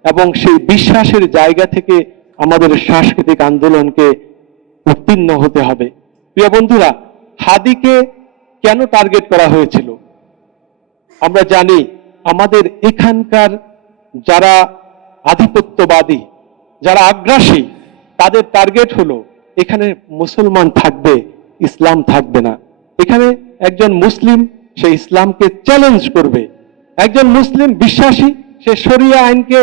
এবং সেই বিশ্বাসের জায়গা থেকে আমাদের সাংস্কৃতিক আন্দোলনকে উত্তীর্ণ হতে হবে। প্রিয় বন্ধুরা, হাদিকে কেন টার্গেট করা হয়েছিল? আমরা জানি আমাদের এখানকার যারা আধিপত্যবাদী, যারা আগ্রাসী, তাদের টার্গেট হলো এখানে মুসলমান থাকবে, ইসলাম থাকবে না। এখানে একজন মুসলিম সে ইসলামকে চ্যালেঞ্জ করবে, একজন মুসলিম বিশ্বাসী সে শরিয়া আইনকে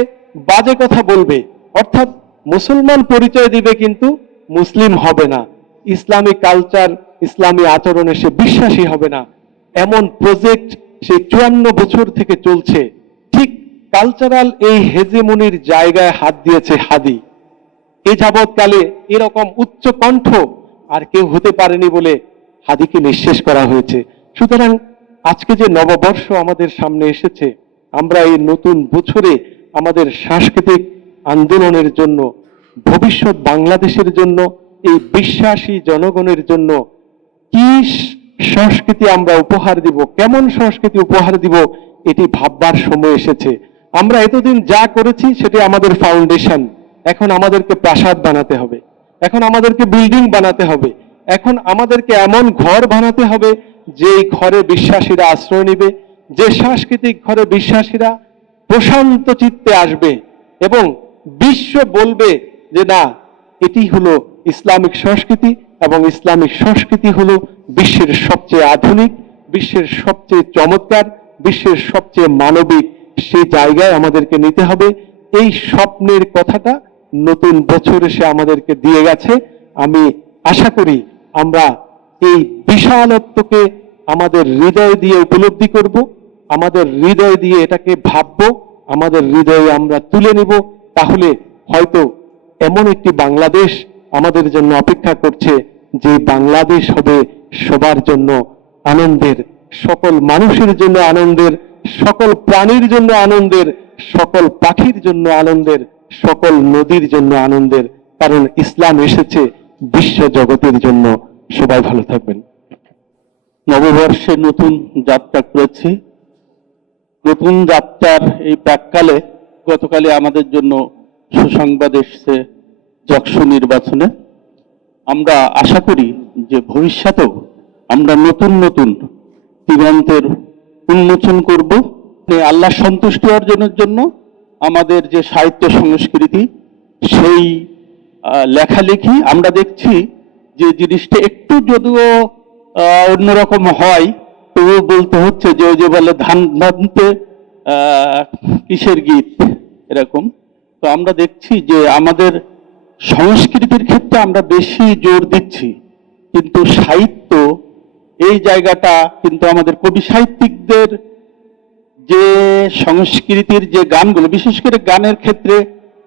বাজে কথা বলবে, অর্থাৎ মুসলমান পরিচয় দিবে কিন্তু মুসলিম হবে না, ইসলামী কালচার, ইসলামী আচরণে সে বিশ্বাসী হবে না। এমন প্রজেক্ট সেই 54 বছর থেকে চলছে। ঠিক কালচারাল এই হেজেমনির জায়গায় হাত দিয়েছে হাদি। এ যাবৎকালে এরকম উচ্চ কণ্ঠ আর কেউ হতে পারেনি বলে হাদিকে নিঃশেষ করা হয়েছে। সুতরাং আজকে যে নববর্ষ আমাদের সামনে এসেছে, আমরা এই নতুন বছরে আমাদের সাংস্কৃতিক আন্দোলনের জন্য, ভবিষ্যৎ বাংলাদেশের জন্য, এই বিশ্বাসী জনগণের জন্য কি সংস্কৃতি আমরা উপহার দিব, কেমন সংস্কৃতি উপহার দিব, এটি ভাববার সময় এসেছে। আমরা এতদিন যা করেছি সেটি আমাদের ফাউন্ডেশন। এখন আমাদেরকে প্রাসাদ বানাতে হবে, এখন আমাদেরকে বিল্ডিং বানাতে হবে, এখন আমাদেরকে এমন ঘর বানাতে হবে যে ঘরে বিশ্বাসীরা আশ্রয় নেবে, যে সাংস্কৃতিক ঘরে বিশ্বাসীরা প্রশান্ত চিত্তে আসবে এবং বিশ্ব বলবে যে না, এটি হলো ইসলামিক সংস্কৃতি এবং ইসলামিক সংস্কৃতি হলো বিশ্বের সবচেয়ে আধুনিক, বিশ্বের সবচেয়ে চমৎকার, বিশ্বের সবচেয়ে মানবিক। সেই জায়গায় আমাদেরকে নিতে হবে। এই স্বপ্নের কথাটা নতুন বছর এসে আমাদেরকে দিয়ে গেছে। আমি আশা করি আমরা এই বিশালত্বকে আমাদের হৃদয় দিয়ে উপলব্ধি করব, আমাদের হৃদয় দিয়ে এটাকে ভাববো, আমাদের হৃদয়ে আমরা তুলে নিব। তাহলে হয়তো এমন একটি বাংলাদেশ আমাদের জন্য অপেক্ষা করছে, যে বাংলাদেশ হবে সবার জন্য আনন্দের, সকল মানুষের জন্য আনন্দের, সকল প্রাণীর জন্য আনন্দের, সকল পাখির জন্য আনন্দের, সকল নদীর জন্য আনন্দের। কারণ ইসলাম এসেছে বিশ্ব জগতের জন্য। সবাই ভালো থাকবেন। নববর্ষে নতুন যাত্রা করেছি। নতুন যাত্রার এই প্রাককালে গতকালে আমাদের জন্য সুসংবাদ এসেছে যক্ষু নির্বাচনে। আমরা আশা করি যে ভবিষ্যতেও আমরা নতুন নতুন দিগন্তের উন্মোচন করব। আল্লাহ সন্তুষ্টি অর্জনের জন্য আমাদের যে সাহিত্য সংস্কৃতি, সেই লেখালেখি আমরা দেখছি যে জিনিসটা একটু যদিও অন্যরকম হয়, তবুও বলতে হচ্ছে যে ওই যে বলে ধান ধানতে কিসের গীত, এরকম। তো আমরা দেখছি যে আমাদের সংস্কৃতির ক্ষেত্রে আমরা বেশি জোর দিচ্ছি, কিন্তু সাহিত্য এই জায়গাটা কিন্তু আমাদের কবি সাহিত্যিকদের যে সংস্কৃতির যে গানগুলো, বিশেষ করে গানের ক্ষেত্রে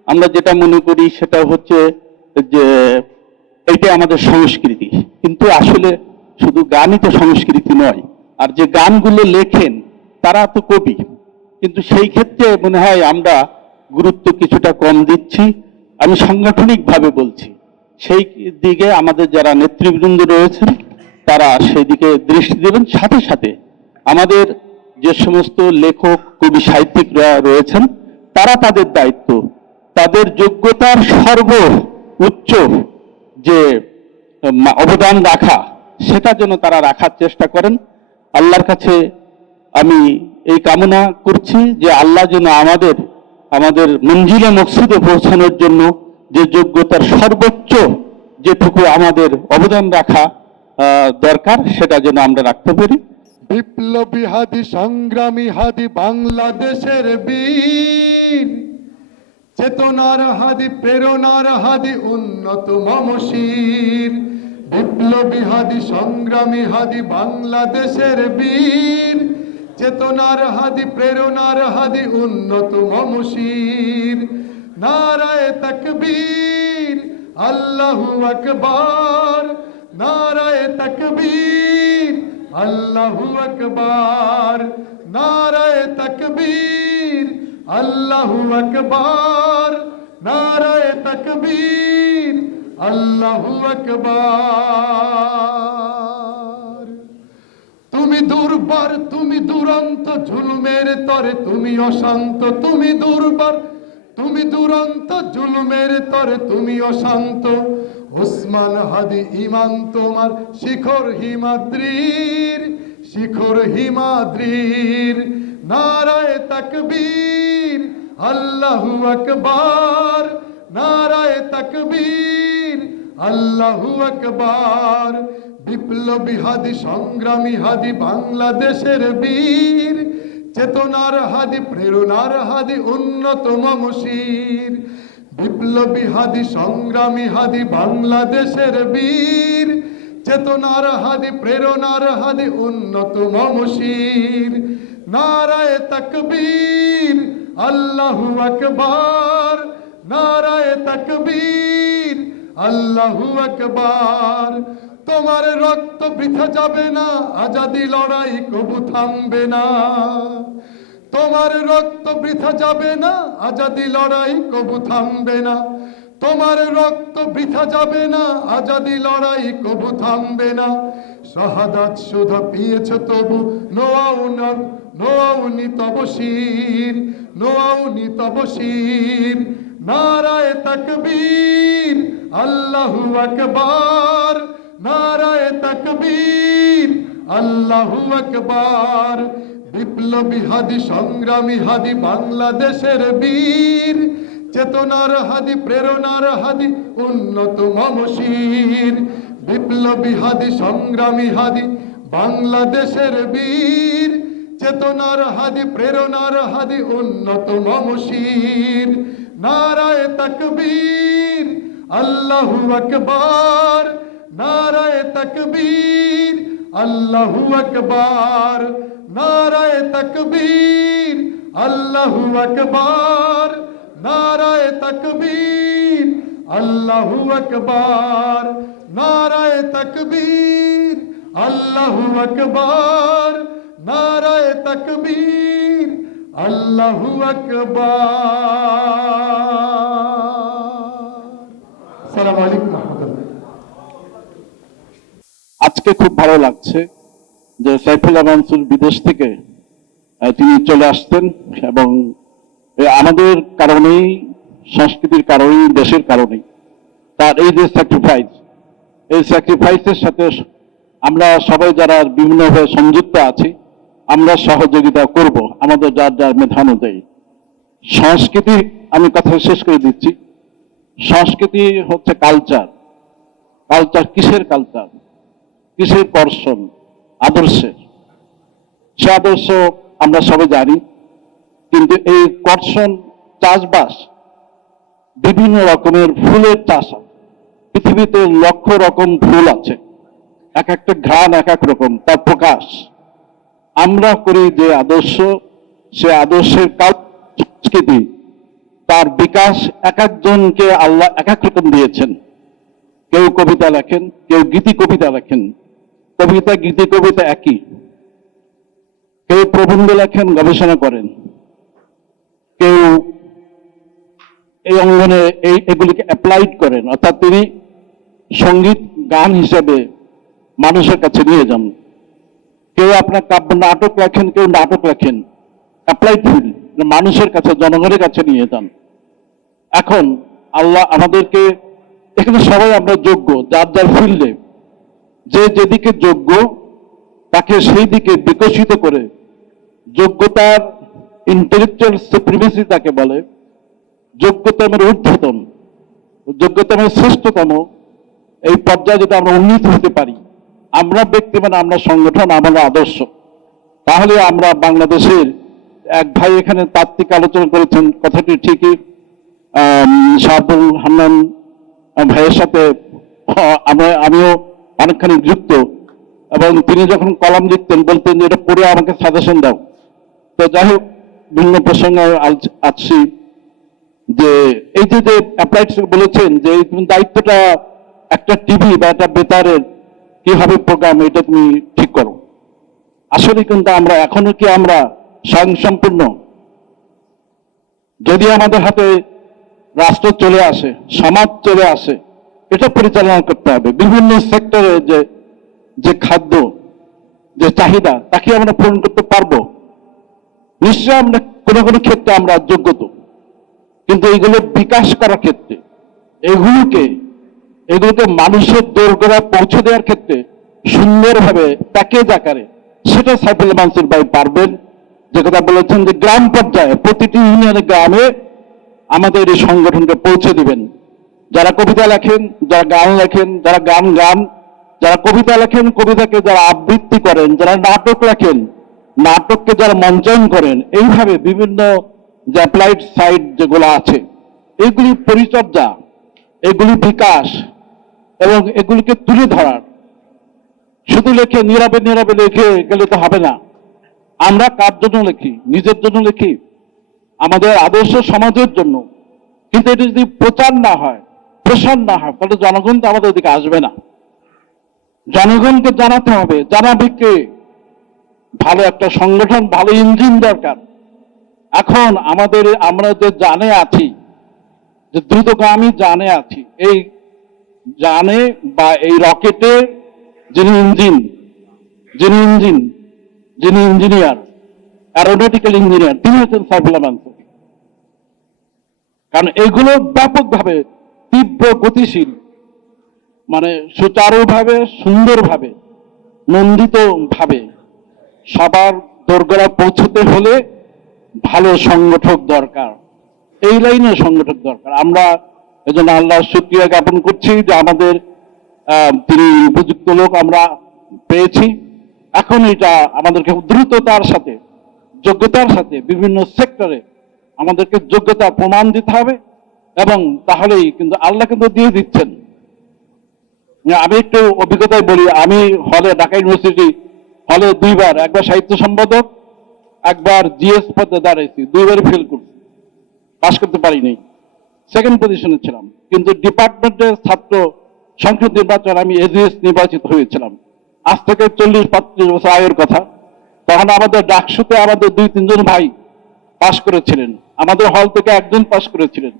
আমরা যেটা মনে করি সেটা হচ্ছে যে এইটা আমাদের সংস্কৃতি, কিন্তু আসলে শুধু গানই তো সংস্কৃতি নয়। আর যে গানগুলো লেখেন তারা তো কবি, কিন্তু সেই ক্ষেত্রে মনে হয় আমরা গুরুত্ব কিছুটা কম দিচ্ছি। আমি সাংগঠনিকভাবে বলছি, সেই দিকে আমাদের যারা নেতৃবৃন্দ রয়েছেন তারা সেই দিকে দৃষ্টি দেবেন। সাথে সাথে আমাদের যে সমস্ত লেখক কবি সাহিত্যিকরা রয়েছেন তারা তাদের দায়িত্ব, তাদের যোগ্যতার সর্বোচ্চ যে অবদান রাখা, সেটা যেন তারা রাখার চেষ্টা করেন। আল্লাহর কাছে আমি এই কামনা করছি যে আল্লাহ যেন আমাদের মঞ্জিলে মকসুদে পৌঁছানোর জন্য যে যোগ্যতার সর্বোচ্চ যেটুকু আমাদের অবদান রাখা দরকার সেটা যেন আমরা রাখতে পারি। বিপ্লবী হাদি সংগ্রামী হাদি বাংলাদেশের বীর, চেতনার হাদি প্রেরণার হাদি উন্নত মমশির। বিপ্লবী হাদি সংগ্রামী হাদি বাংলাদেশের বীর, চেতনার হাদি প্রেরণার হাদি উন্নত মমশির। নারায়ে তাকবীর আল্লাহু আকবার, নারায়ে তাকবীর আল্লাহু আকবার, নারায়ে তাকবীর আল্লাহু আকবার, নারায়ে তাকবীর আল্লাহু আকবার। তুমি দুর্বার, তুমি দুরন্ত, জুলুমের তরে তুমি অশান্ত। তুমি দুর্বার, তুমি দুরন্ত, জুলুমের তরে তুমি অশান্ত। ওসমান হাদি ইমান তোমার শিখর হিমাদ্রির, শিখর হিমাদ্রির। নারায়ে তাকবীর আল্লাহু আকবার, নারায়ে তাকবীর আল্লাহু আকবার। বিপ্লবী হাদি সংগ্রামী হাদি বাংলাদেশের বীর, চেতনার হাদি প্রেরণার হাদি উন্নত মমশির। বিপ্লবী হাদি সংগ্রামী হাদি বাংলাদেশের বীর, চেতনার হাদি প্রেরণার হাদি উন্নত মমশির। নারায়ে তাকবীর আল্লাহু আকবার, নারায়ে তাকবীর আল্লাহু আকবার। তোমার রক্ত বৃথা যাবে না, আজাদি লড়াই কবু থামবে না। তোমার রক্ত বৃথা যাবে না, আজাদি লড়াই কবু থামবে না। তোমার রক্ত বৃথা যাবে না, আজাদি লড়াই কবু থামবে না। শাহাদাত সুধা পিয়েছ তবু নোয়াউনি তব শির, নোয়াউনি তব শির। নারায়ে তাকবীর, আল্লাহু আকবার, নারায়ে তাকবীর, আল্লাহু আকবার। বিপ্লবী হাদি, সংগ্রামী হাদি, বাংলাদেশের বীর, চেতনার হাদি, প্রেরণার হাদি, উন্নত মমশির। বিপ্লবী হাদি, সংগ্রামী হাদি, বাংলাদেশের বীর, চেতনার হাদি, প্রেরণার হাদি, উন্নত মমশির। নারায়ে তাকবীর, আল্লাহু আকবার, নারায়ে তাকবীর, আল্লাহু আকবার। নারায়ে তাকবীর, আল্লাহু আকবার, নারায়ে তাকবীর, আল্লাহু আকবার। নারায়ে তাকবীর, আল্লাহু আকবার, নারায়ে তাকবীর, আল্লাহু আকবার। আসসালামু আলাইকুম ওয়া রাহমাতুল্লাহ। আজকে খুব ভালো লাগছে যে সাইফুল্লাহ মানসুর বিদেশ থেকে তিনি চলে আসতেন এবং আমাদের কারণেই, সংস্কৃতির কারণেই, দেশের কারণেই তার এই যে স্যাক্রিফাইস, এই স্যাক্রিফাইসের সাথে আমরা সবাই যারা বিভিন্নভাবে সংযুক্ত আছি আমরা সহযোগিতা করব আমাদের যার যার মেধা অনুযায়ী। সংস্কৃতি, আমি কথা শেষ করে দিচ্ছি, সংস্কৃতি হচ্ছে কালচার। কালচার কিসের কালচার? কিসের কর্ষণ? আদর্শের। সে আদর্শ আমরা সবাই জানি, কিন্তু এই কর্ষণ চাষবাস, বিভিন্ন রকমের ফুলের চাষ, পৃথিবীতে লক্ষ রকম ফুল আছে, এক একটা ঘ্রাণ এক এক রকম, তার প্রকাশ। আমরা করি যে আদর্শ, সে আদর্শের সংস্কৃতি, তার বিকাশ এক একজনকে আল্লাহ এক এক রকম দিয়েছেন। কেউ কবিতা লেখেন, কেউ গীতি কবিতা লেখেন, কবিতা গীতি কবিতা একই। কেউ প্রবন্ধ লেখেন, গবেষণা করেন, কেউ এই অঙ্গনে এগুলিকে অ্যাপ্লাইড করেন, অর্থাৎ তিনি সঙ্গীত গান হিসেবে মানুষের কাছে নিয়ে যান। কেউ আপনার কাব্য নাটক লেখেন, কেউ নাটক লেখেন, অ্যাপ্লাইড ফিল্ড, মানুষের কাছে, জনগণের কাছে নিয়ে যান। এখন আল্লাহ আমাদেরকে, এখানে সবাই আমরা যোগ্য যার যার ফিল্ডে, যে যেদিকে যোগ্য তাকে সেই দিকে বিকশিত করে, যোগ্যতার ইন্টেলেকচুয়াল সুপ্রিমেসি তাকে বলে, যোগ্যতমের ঊর্ধ্বতন, যোগ্যতমের শ্রেষ্ঠতম, এই পর্যায়ে যদি আমরা উন্নীত হতে পারি, আমরা ব্যক্তি মানে আমরা সংগঠন, আমরা আদর্শ, তাহলে আমরা বাংলাদেশের, এক ভাই এখানে তাত্ত্বিক আলোচনা করেছেন, কথাটি ঠিকই, শাহাবুল হান্নান ভাইয়ের সাথে আমিও অনেকখানি যুক্ত, এবং তিনি যখন কলাম লিখতেন বলতেন যে এটা পড়ে আমাকে সাজেশন দাও। তো যাই হোক, ভিন্ন প্রসঙ্গে আসছি, যে এই যে অ্যাপ্লাইড বলেছেন যে তুমি দায়িত্বটা একটা টিভি বা একটা বেতারের কি হবে প্রোগ্রাম, এটা তুমি ঠিক করো। আসলে কিন্তু আমরা এখনো কি আমরা স্বয়ংসম্পূর্ণ? যদি আমাদের হাতে রাষ্ট্র চলে আসে, সমাজ চলে আসে, এটা পরিচালনা করতে হবে। বিভিন্ন সেক্টরে যে খাদ্য, যে চাহিদা, তাকে আমরা পূরণ করতে পারবো। নিশ্চয় আমরা কোনো কোনো ক্ষেত্রে আমরা যোগ্যত, কিন্তু এগুলো বিকাশ করার ক্ষেত্রে, এগুলোকে মানুষের দোরগোড়ায় পৌঁছে দেওয়ার ক্ষেত্রে সুন্দরভাবে প্যাকেজ আকারে, সেটা সাইফুল্লাহ মানসুর ভাই পারবেন। যে কথা বলেছেন যে গ্রাম পর্যায়ে, প্রতিটি ইউনিয়নের গ্রামে আমাদের এই সংগঠনকে পৌঁছে দিবেন। যারা কবিতা লেখেন, যারা গান লেখেন, যারা যারা কবিতা লেখেন, কবিতাকে যারা আবৃত্তি করেন, যারা নাটক লেখেন, নাটককে যারা মঞ্চায়ন করেন, এইভাবে বিভিন্ন যে অ্যাপ্লাইড সাইড যেগুলো আছে, এগুলি পরিচর্যা, এগুলি বিকাশ এবং এগুলিকে তুলে ধরার। শুধু লেখে নীরবে নীরবে লেখে গেলে তো হবে না। আমরা কার জন্য লিখি? নিজের জন্য লিখি, আমাদের আদর্শ সমাজের জন্য। কিন্তু এটা যদি প্রচার না হয়, প্রসার না হয়, তাহলে জনগণ তো আমাদের দিকে আসবে না। জনগণকে জানাতে হবে, জানাবে কে? ভালো একটা সংগঠন, ভালো ইঞ্জিন দরকার। এখন আমরা যে জানে আছি, যে দ্রুতগামী জানে আছি, এই জানে বা এই রকেটে যিনি ইঞ্জিন, যিনি ইঞ্জিনিয়ার, অ্যারোনটিক্যাল ইঞ্জিনিয়ার, তিনি হচ্ছেন সাইফুল্লাহ মানসুর। কারণ এগুলো ব্যাপকভাবে তীব্র গতিশীল, মানে সুচারুভাবে, সুন্দরভাবে, নন্দিত ভাবে সবার দোরগোড়া পৌঁছতে হলে ভালো সংগঠক দরকার, এই লাইনে সংগঠক দরকার। আমরা এজন্য আল্লাহর শুকরিয়া জ্ঞাপন করছি যে আমাদের তিনি উপযুক্ত লোক আমরা পেয়েছি। এখন এটা আমাদেরকে দ্রুততার সাথে, যোগ্যতার সাথে বিভিন্ন সেক্টরে আমাদেরকে যোগ্যতা প্রমাণ দিতে হবে, এবং তাহলেই কিন্তু আল্লাহ কিন্তু দিয়ে দিচ্ছেন। আমি একটু অভিজ্ঞতায় বলি, আমি হলে, ঢাকা ইউনিভার্সিটি হলে দুইবার, একবার সাহিত্য সম্পাদক, একবার জিএস পদে দাঁড়াইছি, দুইবারই ফেল করছি, পাস করতে পারিনি, সেকেন্ড পজিশনে ছিলাম। কিন্তু ডিপার্টমেন্টের ছাত্র সংসদ নির্বাচন আমি এজিএস নির্বাচিত হয়েছিলাম, আজ থেকে 40-35 বছর আগের কথা। তখন আমাদের ডাকসুতে আমাদের 2-3 জন ভাই পাশ করেছিলেন, আমাদের হল থেকে একজন পাশ করেছিলেন,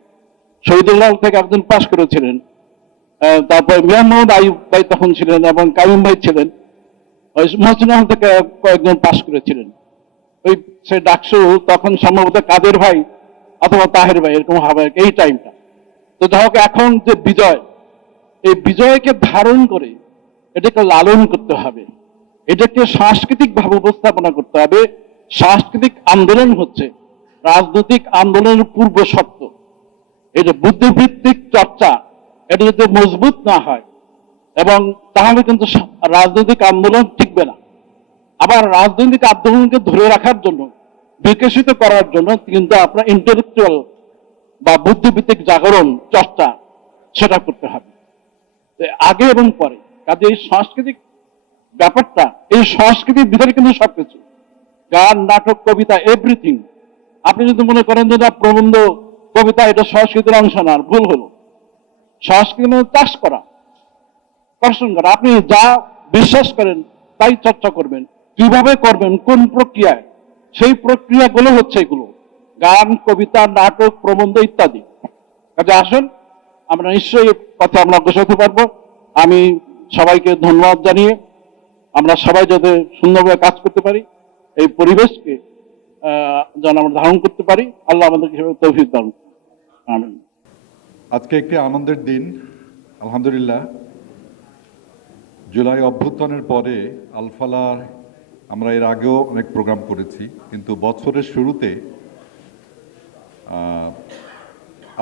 শহীদুল্লাহ থেকে একজন পাশ করেছিলেন, তারপর মিয়ান মোহাম্মদ আইয়ুব ভাই তখন ছিলেন, এবং কাইম ভাই ছিলেন, ওই মহসিন হল থেকে কয়েকজন পাশ করেছিলেন। ওই সে ডাকসু তখন সম্ভবত কাদের ভাই অথবা তাহের ভাই, এরকম হবে এই টাইমটা। তো যাই হোক, এখন যে বিজয়, এই বিজয়কে ধারণ করে এটাকে লালন করতে হবে, এটাকে সাংস্কৃতিক ভাবে উপস্থাপনা করতে হবে। সাংস্কৃতিক আন্দোলন হচ্ছে রাজনৈতিক আন্দোলনের পূর্ব শর্ত। এটা বুদ্ধিভিত্তিক চর্চা, এটা যদি মজবুত না হয়, এবং তাহলে কিন্তু রাজনৈতিক আন্দোলন টিকবে না। আবার রাজনৈতিক আন্দোলনকে ধরে রাখার জন্য, বিকশিত করার জন্য কিন্তু আপনার ইন্টেলেকচুয়াল বা বুদ্ধিভিত্তিক জাগরণ চর্চা সেটা করতে হবে আগে এবং পরে। কাজে এই সাংস্কৃতিক ব্যাপারটা, এই সংস্কৃতির ভিতরে কিন্তু সবকিছু, গান, নাটক, কবিতা, এভরিথিং। আপনি যদি মনে করেন যে না প্রবন্ধ, কবিতা এটা সংস্কৃতির অংশ না, ভুল হলো। সংস্কৃতি মানে চাষ করা, কর্ষণ করা। আপনি যা বিশ্বাস করেন তাই চর্চা করবেন, কিভাবে করবেন, কোন প্রক্রিয়ায়, সেই প্রক্রিয়াগুলো হচ্ছে এগুলো, গান, কবিতা, নাটক, প্রবন্ধ ইত্যাদি। কাজে আসুন, আমরা নিশ্চয়ই পথে আমরা অগ্রসর হতে পারবো। আমি সবাইকে ধন্যবাদ জানিয়ে আমরা সবাই যাতে সুন্দরভাবে কাজ করতে পারি, এই পরিবেশকে যেন আমরা ধারণ করতে পারি, আল্লাহ আমাদেরকে সেভাবে তৌফিক দান। আমিন। আজকে একটি আনন্দের দিন, আলহামদুলিল্লাহ। জুলাই অভ্যুত্থানের পরে আলফালার আমরা এর আগেও অনেক প্রোগ্রাম করেছি, কিন্তু বছরের শুরুতে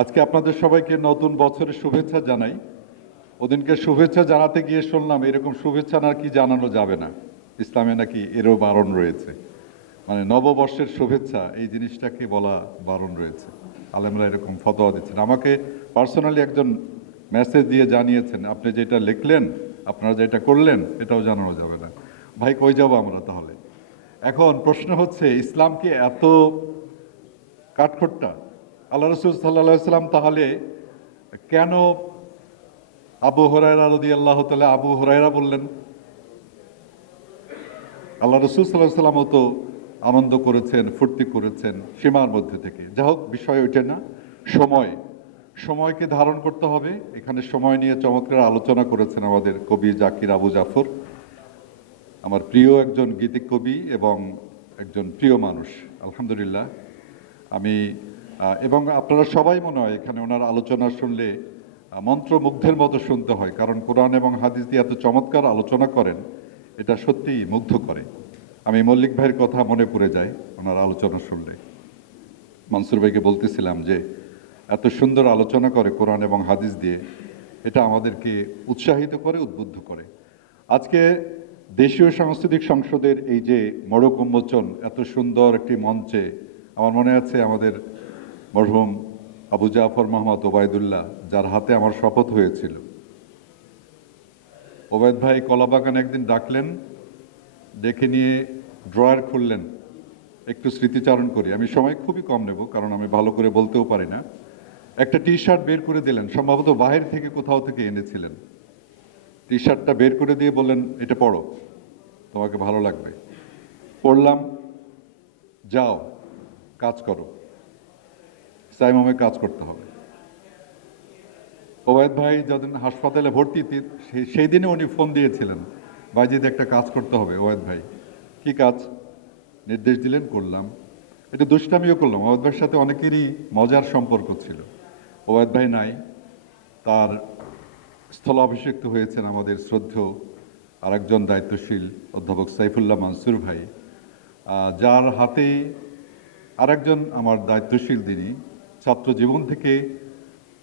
আজকে আপনাদের সবাইকে নতুন বছরের শুভেচ্ছা জানাই। ওদিনকে শুভেচ্ছা জানাতে গিয়ে শুনলাম এরকম শুভেচ্ছা নাকি জানানো যাবে না, ইসলামে নাকি এরও বারণ রয়েছে, মানে নববর্ষের শুভেচ্ছা এই জিনিসটাকে বলা বারণ রয়েছে। আলেমরা এরকম ফতোয়া দিচ্ছেন। আমাকে পার্সোনালি একজন মেসেজ দিয়ে জানিয়েছেন, আপনি যেটা লিখলেন, আপনারা যেটা করলেন, এটাও জানানো যাবে না। ভাই, কই যাব আমরা তাহলে? এখন প্রশ্ন হচ্ছে, ইসলাম কি এত কাঠখোট্টা? আল্লাহ রসুল সাল্লাল্লাহু সাল্লাম তাহলে কেন আবু হুরায়রা রাদিয়াল্লাহু তাআলা আবু হুরায়রা বললেন? আল্লাহ রসুল সাল্লাল্লাহু সাল্লামও তো আনন্দ করেছেন, ফুর্তি করেছেন সীমার মধ্যে থেকে। যা হোক, বিষয় ওইটা না, সময়কে ধারণ করতে হবে। এখানে সময় নিয়ে চমৎকার আলোচনা করেছেন আমাদের কবি জাকির আবু জাফর, আমার প্রিয় একজন গীতিক কবি এবং একজন প্রিয় মানুষ, আলহামদুলিল্লাহ। আমি এবং আপনারা সবাই মনে হয় এখানে ওনার আলোচনা শুনলে মন্ত্রমুগ্ধের মতো শুনতে হয়, কারণ কোরআন এবং হাদিস দিয়ে এত চমৎকার আলোচনা করেন, এটা সত্যিই মুগ্ধ করে। আমি মল্লিক ভাইয়ের কথা মনে পড়ে যায় ওনার আলোচনা শুনলে। মনসুর ভাইকে বলতেছিলাম যে এত সুন্দর আলোচনা করে কোরআন এবং হাদিস দিয়ে, এটা আমাদেরকে উৎসাহিত করে, উদ্বুদ্ধ করে। আজকে দেশীয় সাংস্কৃতিক সংসদের এই যে মোড়ক উন্মোচন, এত সুন্দর একটি মঞ্চে, আমার মনে আছে আমাদের মরহুম আবু জাফর মোহাম্মদ ওবায়দুল্লাহ, যার হাতে আমার শপথ হয়েছিল, ওবায়দ ভাই কলাবাগানে একদিন ডাকলেন, ডেকে নিয়ে ড্রয়ার খুললেন, একটু স্মৃতিচারণ করি। আমি সময় খুবই কম নেব, কারণ আমি ভালো করে বলতেও পারি না। একটা টি শার্ট বের করে দিলেন, সম্ভবত বাহির থেকে কোথাও থেকে এনেছিলেন। টি শার্টটা বের করে দিয়ে বললেন, এটা পড়ো, তোমাকে ভালো লাগবে। পড়লাম, যাও কাজ করো, সাইমমে কাজ করতে হবে। ওবায়দ ভাই যখন হাসপাতালে ভর্তি, সেই দিনে উনি ফোন দিয়েছিলেন বাইজিদ একটা কাজ করতে হবে ওয়াদ ভাই। কি কাজ? নির্দেশ দিলেন, করলাম। একটু দুষ্টামিও করলাম। ওয়াদ ভাইয়ের সাথে অনেকেরই মজার সম্পর্ক ছিল। ওয়াদ ভাই নাই, তার স্থলাভিষিক্ত হয়েছেন আমাদের শ্রদ্ধেয় আরেকজন দায়িত্বশীল অধ্যাপক সাইফুল্লাহ মানসুর ভাই, যার হাতে আরেকজন আমার দায়িত্বশীল তিনি। ছাত্র জীবন থেকে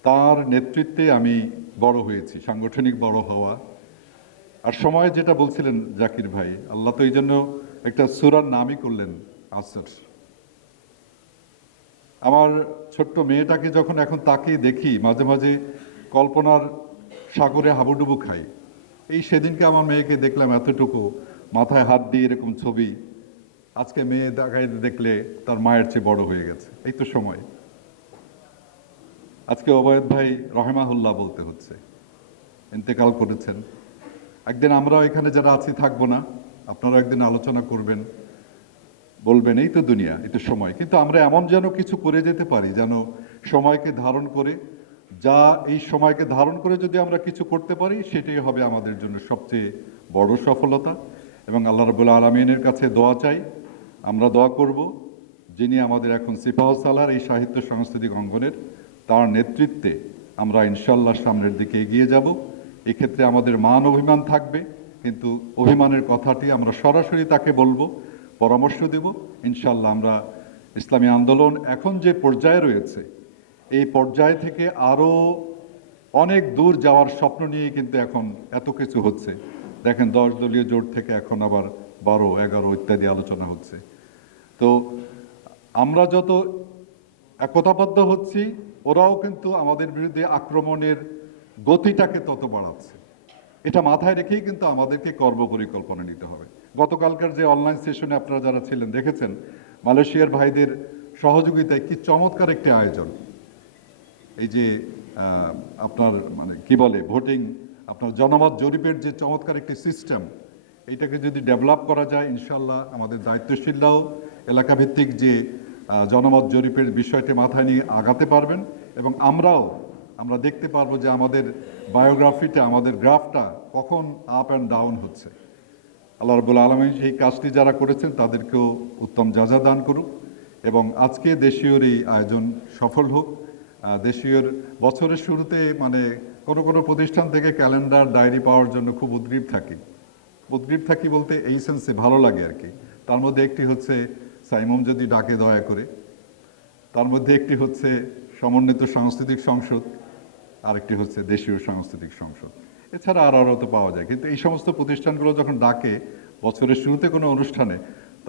তার নেতৃত্বে আমি বড় হয়েছি, সাংগঠনিক বড় হওয়া। আর সময় যেটা বলছিলেন জাকির ভাই, আল্লাহ তো এই জন্য একটা সূরার নামই করলেন আসর। আমার ছোট্ট মেয়েটাকে যখন এখন তাকিয়ে দেখি, মাঝে মাঝে কল্পনার সাগরে হাবুডুবু খাই। এই সেদিনকে আমার মেয়েকে দেখলাম এতটুকু, মাথায় হাত দিয়ে এরকম ছবি। আজকে মেয়ে দেখায় দেখলে তার মায়ের চেয়ে বড় হয়ে গেছে। এই তো সময়। আজকে ওবায়দ ভাই রহমাহুল্লাহ বলতে হচ্ছে, ইন্তেকাল করেছেন। একদিন আমরাও এখানে যারা আছি থাকবো না, আপনারা একদিন আলোচনা করবেন, বলবেন এই তো দুনিয়া, এই তো সময়। কিন্তু আমরা এমন যেন কিছু করে যেতে পারি, যেন সময়কে ধারণ করে, যা এই সময়কে ধারণ করে যদি আমরা কিছু করতে পারি, সেটাই হবে আমাদের জন্য সবচেয়ে বড় সফলতা। এবং আল্লাহ রাব্বুল আলামিনের কাছে দোয়া চাই, আমরা দোয়া করব যিনি আমাদের এখন সিপাহসালার এই সাহিত্য সাংস্কৃতিক অঙ্গনের, তার নেতৃত্বে আমরা ইনশাল্লাহ সামনের দিকে এগিয়ে যাব। এক্ষেত্রে আমাদের মান অভিমান থাকবে, কিন্তু অভিমানের কথাটি আমরা সরাসরি তাকে বলবো, পরামর্শ দেব। ইনশাল্লাহ আমরা ইসলামী আন্দোলন এখন যে পর্যায়ে রয়েছে, এই পর্যায় থেকে আরও অনেক দূর যাওয়ার স্বপ্ন নিয়ে কিন্তু এখন এত কিছু হচ্ছে। দেখেন 10 দলীয় জোট থেকে এখন আবার 12, 11 ইত্যাদি আলোচনা হচ্ছে। তো আমরা যত একতাবদ্ধ হচ্ছি, ওরাও কিন্তু আমাদের বিরুদ্ধে আক্রমণের গতিটাকে তত বাড়াচ্ছে। এটা মাথায় রেখেই কিন্তু আমাদেরকে কর্মপরিকল্পনা নিতে হবে। গতকালকার যে অনলাইন সেশনে আপনারা যারা ছিলেন দেখেছেন, মালয়েশিয়ার ভাইদের সহযোগিতায় কি চমৎকার একটি আয়োজন। এই যে আপনার মানে কি বলে ভোটিং, আপনার জনমত জরিপের যে চমৎকার একটি সিস্টেম, এইটাকে যদি ডেভেলপ করা যায়, ইনশাল্লাহ আমাদের দায়িত্বশীলরাও এলাকাভিত্তিক যে জনমত জরিপের বিষয়টি মাথায় নিয়ে আগাতে পারবেন। এবং আমরা দেখতে পারবো যে আমাদের বায়োগ্রাফিটা, আমাদের গ্রাফটা কখন আপ অ্যান্ড ডাউন হচ্ছে। আল্লাহ রাব্বুল আলামিন সেই কাজটি যারা করেছেন তাদেরকেও উত্তম যাজা দান করুক। এবং আজকে দেশীয়র এই আয়োজন সফল হোক। দেশীয়র বছরের শুরুতে মানে কোনো প্রতিষ্ঠান থেকে ক্যালেন্ডার ডায়েরি পাওয়ার জন্য খুব উদ্গ্রীব থাকি বলতে এই সেন্সে ভালো লাগে আর কি। তার মধ্যে একটি হচ্ছে সাইমম যদি ডাকে দয়া করে, তার মধ্যে একটি হচ্ছে সমন্বিত সাংস্কৃতিক সংসদ, আরেকটি হচ্ছে দেশীয় সাংস্কৃতিক সংসদ। এছাড়া আরও তো পাওয়া যায়, কিন্তু এই সমস্ত প্রতিষ্ঠানগুলো যখন ডাকে বছরের শুরুতে কোনো অনুষ্ঠানে,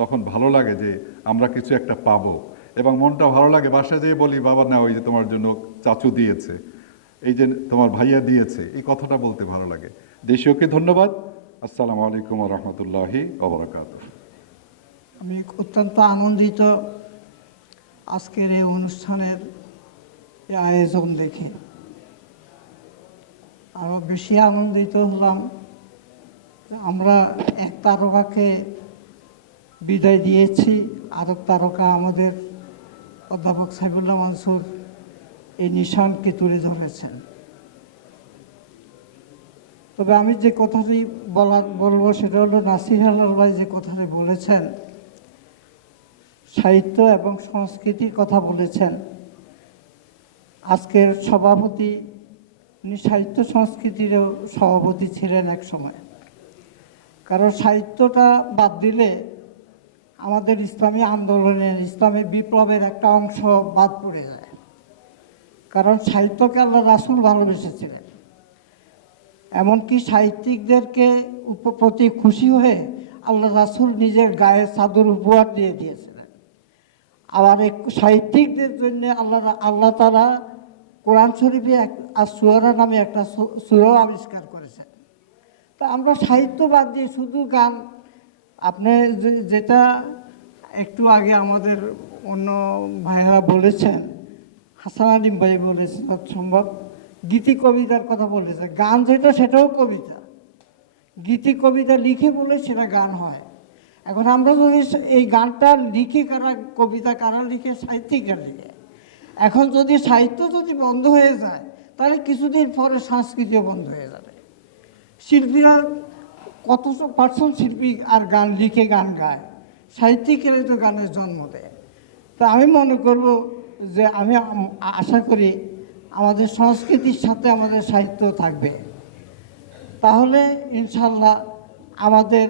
তখন ভালো লাগে যে আমরা কিছু একটা পাবো এবং মনটা ভালো লাগে। বাসায় যেয়ে বলি, বাবা না ওই যে তোমার জন্য চাচু দিয়েছে, এই যে তোমার ভাইয়া দিয়েছে, এই কথাটা বলতে ভালো লাগে। দেশীয়কে ধন্যবাদ। আসসালামু আলাইকুম ওয়া রাহমাতুল্লাহি ওয়া বারাকাতুহু। আমি অত্যন্ত আনন্দিত আজকের এই অনুষ্ঠানের এই আয়োজন দেখে। আরও বেশি আনন্দিত হলাম আমরা এক তারকাকে বিদায় দিয়েছি, আরেক তারকা আমাদের অধ্যাপক সাইফুল্লাহ মানসুর এই নিশানকে তুলে ধরেছেন। তবে আমি যে কথাটি বলবো সেটা হলো, নাসির আল্লাহ ভাই যে কথাটি বলেছেন, সাহিত্য এবং সংস্কৃতির কথা বলেছেন। আজকের সভাপতি উনি সাহিত্য সংস্কৃতিরও সভাপতি ছিলেন এক সময়। কারণ সাহিত্যটা বাদ দিলে আমাদের ইসলামী আন্দোলনের, ইসলামী বিপ্লবের একটা অংশ বাদ পড়ে যায়। কারণ সাহিত্যকে আল্লাহ রাসূল ভালোবেসেছিলেন, এমনকি সাহিত্যিকদেরকে প্রতি খুশি হয়ে আল্লাহ রাসূল নিজের গায়ে চাদর উপহার দিয়ে দিয়েছিলেন। আবার সাহিত্যিকদের জন্য আল্লাহ তাআলা কোরআন শরীফে সূরা নামে একটা সূরা আবিষ্কার করেছেন। তো আমরা সাহিত্য বাদ দিয়ে শুধু গান, আপনি যেটা একটু আগে আমাদের অন্য ভাইরা বলেছেন, হাসান আলিম ভাই বলেছেন, সম্ভব গীতি কবিতার কথা বলেছে। গান যেটা সেটাও কবিতা, গীতি কবিতা লিখে বলে সেটা গান হয়। এখন আমরা যদি এই গানটা লিখি, কবিতা কারা লিখে? সাহিত্যিকরা লিখে। এখন যদি সাহিত্য যদি বন্ধ হয়ে যায়, তাহলে কিছুদিন পরে সংস্কৃতিও বন্ধ হয়ে যাবে। শিল্পীরা কত পার্সেন্ট শিল্পী আর গান লিখে গান গায়, সাহিত্যিকেরাই তো গানের জন্ম দেয়। তো আমি মনে করব যে আমি আশা করি আমাদের সংস্কৃতির সাথে আমাদের সাহিত্য থাকবে, তাহলে ইনশাল্লাহ আমাদের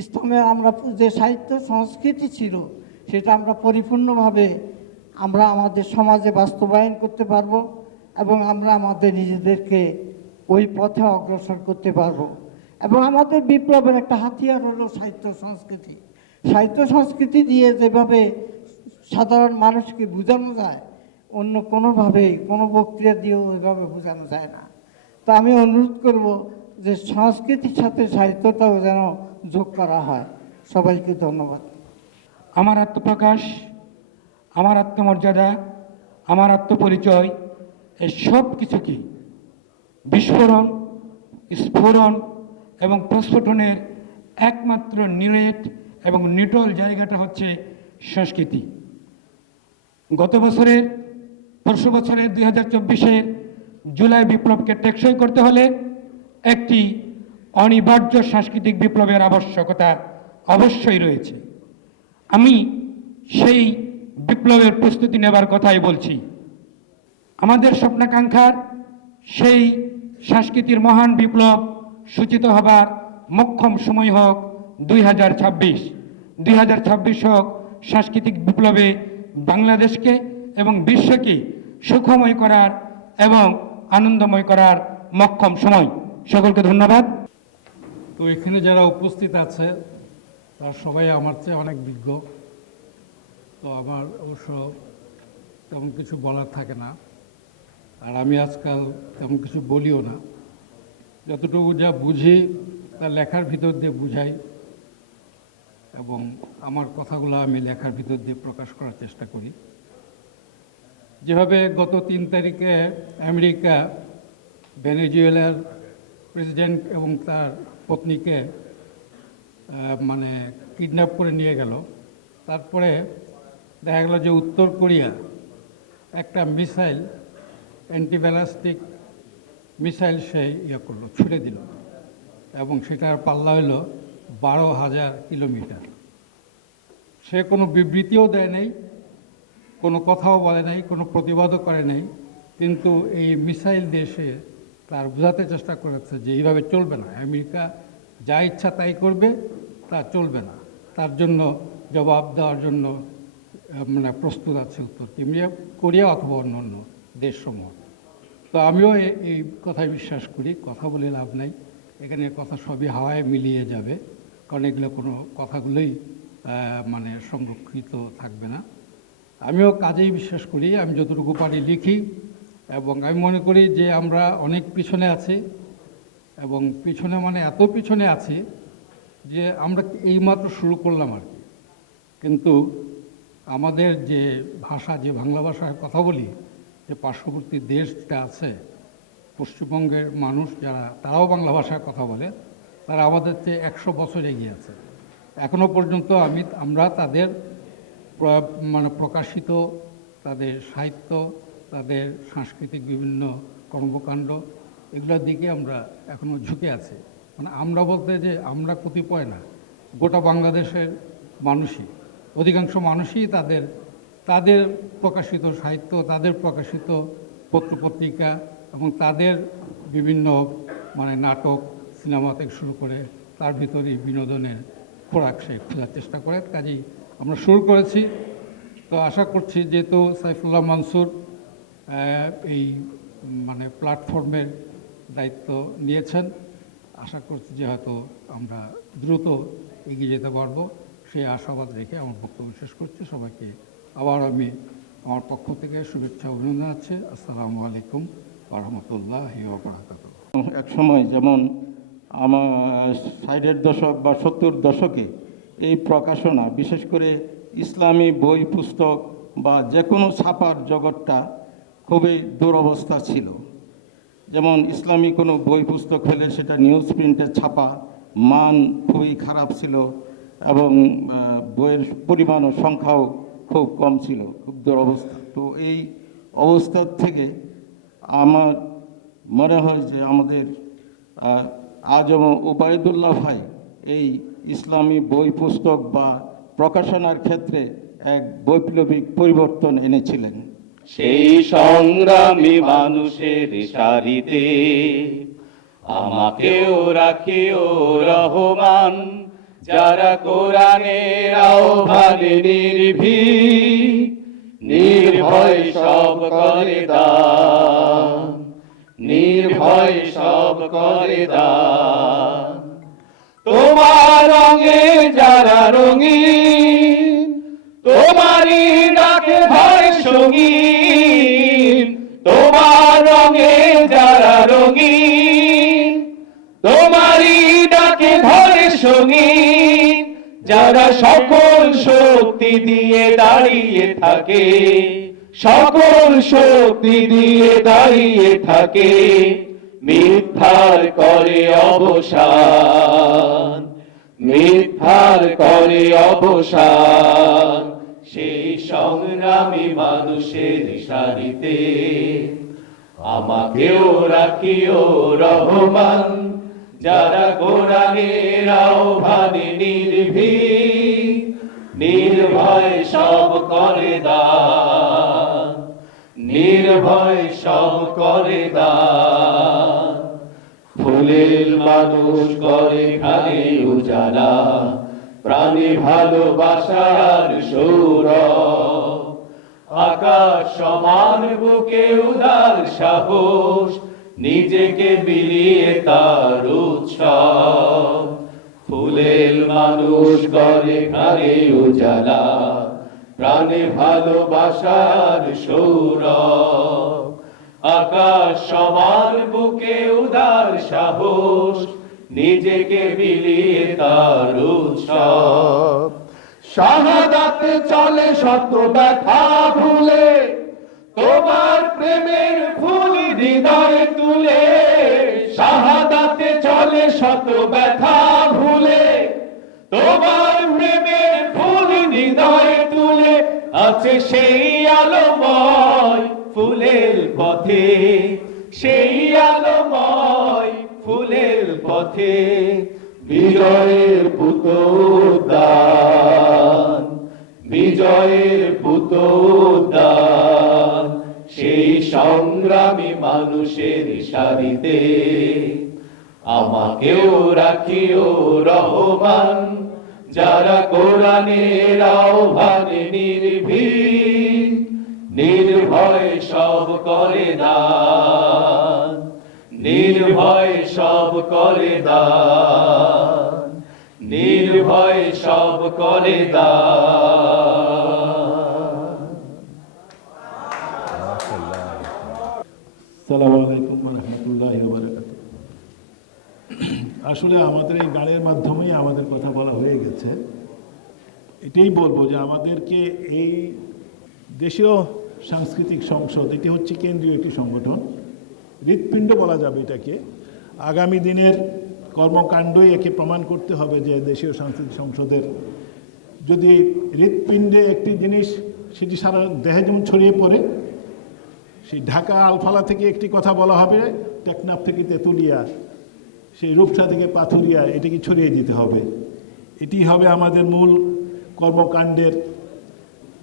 ইসলামের আমরা যে সাহিত্য সংস্কৃতি ছিল সেটা আমরা পরিপূর্ণভাবে আমরা আমাদের সমাজে বাস্তবায়ন করতে পারবো এবং আমরা আমাদের নিজেদেরকে ওই পথে অগ্রসর করতে পারবো। এবং আমাদের বিপ্লবের একটা হাতিয়ার হলো সাহিত্য সংস্কৃতি। সাহিত্য সংস্কৃতি দিয়ে যেভাবে সাধারণ মানুষকে বোঝানো যায়, অন্য কোনোভাবেই কোনো বক্তৃতা দিয়েও ওইভাবে বোঝানো যায় না। তো আমি অনুরোধ করব যে সংস্কৃতির সাথে সাহিত্যটাও যেন যোগ করা হয়। সবাইকে ধন্যবাদ। আমার আত্মপ্রকাশ, আমার আত্মমর্যাদা, আমার আত্মপরিচয়, এই সব কিছুকে বিস্ফোরণ, স্ফোরণ এবং প্রস্ফুটনের একমাত্র নিরেট এবং নিটল জায়গাটা হচ্ছে সংস্কৃতি। গত বছরের, পরশু বছরের 2024-এর জুলাই বিপ্লবকে টেকসই করতে হলে একটি অনিবার্য সাংস্কৃতিক বিপ্লবের আবশ্যকতা অবশ্যই রয়েছে। আমি সেই বিপ্লবের প্রস্তুতি নেবার কথাই বলছি। আমাদের স্বপ্নাকাঙ্ক্ষার সেই সংস্কৃতির মহান বিপ্লব সূচিত হবার মোক্ষম সময় হোক 2026 হোক সাংস্কৃতিক বিপ্লবে বাংলাদেশকে এবং বিশ্বকে সুখময় করার এবং আনন্দময় করার মোক্ষম সময়। সকলকে ধন্যবাদ। তো এখানে যারা উপস্থিত আছে তারা সবাই আমার চেয়ে অনেক বিজ্ঞ, তো আমার অবশ্য তেমন কিছু বলার থাকে না, আর আমি আজকাল তেমন কিছু বলিও না। যতটুকু যা বুঝি তা লেখার ভিতর দিয়ে বুঝাই এবং আমার কথাগুলো আমি লেখার ভিতর দিয়ে প্রকাশ করার চেষ্টা করি। যেভাবে গত 3 তারিখে আমেরিকা ভেনেজুয়েলার প্রেসিডেন্ট এবং তার পত্নীকে কিডন্যাপ করে নিয়ে গেল, তারপরে দেখা গেল যে উত্তর কোরিয়া একটা মিসাইল, অ্যান্টিব্যালাস্টিক মিসাইল সে করলো, ছুড়ে দিল এবং সেটার পাল্লা হলো 12,000 কিলোমিটার। সে কোনো বিবৃতিও দেয় নাই, কোনো কথাও বলে নাই, কোনো প্রতিবাদও করে নাই, কিন্তু এই মিসাইল দিয়ে সে তার বোঝাতে চেষ্টা করেছে যে এইভাবে চলবে না, আমেরিকা যা ইচ্ছা তাই করবে, তা চলবে না, তার জন্য জবাব দেওয়ার জন্য প্রস্তুত আছে উত্তর কোরিয়া অথবা অন্য অন্য দেশসমূহ। তো আমিও এই কথায় বিশ্বাস করি, কথা বলে লাভ নাই, এখানে কথা সবই হাওয়ায় মিলিয়ে যাবে, কারণ এগুলো কোনো কথাগুলোই সংরক্ষিত থাকবে না। আমিও কাজেই বিশ্বাস করি, আমি যতটুকু পারি লিখি এবং আমি মনে করি যে আমরা অনেক পিছনে আছি এবং পিছনে এত পিছনে আছি যে আমরা এইমাত্র শুরু করলাম আর কি। কিন্তু আমাদের যে ভাষা, যে বাংলা ভাষায় কথা বলি, যে পার্শ্ববর্তী দেশ যেটা আছে, পশ্চিমবঙ্গের মানুষ যারা, তারাও বাংলা ভাষায় কথা বলে, তারা আমাদের চেয়ে 100 বছর এগিয়ে আছে। এখনও পর্যন্ত আমরা তাদের প্রকাশিত তাদের সাহিত্য, তাদের সাংস্কৃতিক বিভিন্ন কর্মকাণ্ড, এগুলোর দিকে আমরা এখনও ঝুঁকে আছি। আমরা বলতে যে আমরা কতিপয় না, গোটা বাংলাদেশের মানুষই, অধিকাংশ মানুষই তাদের প্রকাশিত সাহিত্য, তাদের প্রকাশিত পত্রপত্রিকা এবং তাদের বিভিন্ন নাটক, সিনেমা থেকে শুরু করে তার ভিতরেই বিনোদনের খোরাক সে খোঁজার চেষ্টা করে। কাজেই আমরা শুরু করেছি। তো আশা করছি যেহেতু সাইফুল্লাহ মানসুর এই প্ল্যাটফর্মের দায়িত্ব নিয়েছেন, আশা করছি যে হয়তো আমরা দ্রুত এগিয়ে যেতে পারবো, সেই আশাবাদ রেখে আমার বক্তব্য শেষ করছি। সবাইকে আবার আমি আমার পক্ষ থেকে শুভেচ্ছা অভিনন্দন আছে। আসসালামু আলাইকুম ওয়া রাহমাতুল্লাহি ওয়া বারাকাতুহু। এক সময় যেমন আমার 60-এর দশক বা 70 দশকে এই প্রকাশনা, বিশেষ করে ইসলামী বই পুস্তক বা যে কোনো ছাপার জগৎটা খুবই দুরবস্থা ছিল। যেমন ইসলামী কোনো বই পুস্তক হলে সেটা নিউজ প্রিন্টে ছাপা, মান খুবই খারাপ ছিল এবং বইয়ের পরিমাণ ও সংখ্যাও খুব কম ছিল, খুব দুরবস্থা। তো এই অবস্থার থেকে আমার মনে হয় যে আমাদের আজম উবায়দুল্লাহ ভাই এই ইসলামী বই পুস্তক বা প্রকাশনার ক্ষেত্রে এক বৈপ্লবিক পরিবর্তন এনেছিলেন। সেই সংগ্রামী মানুষের সারিতে আমাকেও রাখিও রহমান, যারা কোরআনের আহ্বানে নির্ভীক, নির্ভয় সব করে দান, নির্ভয় সব করে দান। তোমার রঙে যারা রঙিন, তোমারই ডাকে ভয় সঙ্গীন। তোমার রঙে যারা রঙিন, তোমারই ডাকে ভয় সঙ্গীন। যারা সকল শক্তি দিয়ে দাঁড়িয়ে থাকে, সকল শক্তি দিয়ে দাঁড়িয়ে থাকে, মিথ্যার করে অবসান, মিথ্যার করে অবসান। সেই সংগ্রামী মানুষের সারিতে আমাকেও রাখিও রহমান, যারা কোরআনের আহ্বানে নির্ভীক, নির্ভয় সব করে দান, নির্ভয় সব করে দান। ফুলের মানুষ করে খালি উজালা, প্রাণী ভালোবাসার সৌরভ। আকাশ সমান বুকে উদার সাহস, নিজেকে বিলিয়ে তার উৎসব। ফুলের মানুষ করে খালি উজালা, প্রাণে ভালোবাসার সৌরভ। আকাশ সমান বুকে উদার সাহস, নিজেকে বিলিয়ে তার উৎসব। শাহাদাতে চলে শত ব্যথা ভুলে, তোমার প্রেমের ফুল হৃদয়ে তুলে। শাহাদাতে চলে শত ব্যথা ভুলে, তোমার প্রেমের ফুল হৃদয়ে তুলে। আছে সেই আলোময় ফুলের পথে, সেই আলোময় ফুলের পথে। বিজয়ের পুতোদ্যান, বিজয়ের পুতোদ্যান। সেই সংগ্রামী মানুষের সারিতে আমাকেও রাখিও রহমান, যারা কোরআনের আহ্বানে নির্ভীক, নির্ভয় সব করে দান, নির্ভয় সব করে দান, নির্ভয় সব করে দান। আসসালামু আলাইকুম ওয়া রাহমাতুল্লাহি ওয়া বারাকাতুহু। আসলে আমাদের এই গানের মাধ্যমেই আমাদের কথা বলা হয়ে গেছে। এটাই বলবো যে আমাদেরকে এই দেশীয় সাংস্কৃতিক সংসদ, এটি হচ্ছে কেন্দ্রীয় একটি সংগঠন, হৃৎপিণ্ড বলা যাবে এটাকে। আগামী দিনের কর্মকাণ্ডই একে প্রমাণ করতে হবে যে দেশীয় সাংস্কৃতিক সংসদের যদি হৃৎপিণ্ডে একটি জিনিস সেটি সারা দেহে যেমন ছড়িয়ে পড়ে, সেই ঢাকা আলফালা থেকে একটি কথা বলা হবে, টেকনাফ থেকে তেঁতুলিয়া, সেই রূপসা থেকে পাথুরিয়া, এটাকে ছড়িয়ে দিতে হবে। এটি হবে আমাদের মূল কর্মকাণ্ডের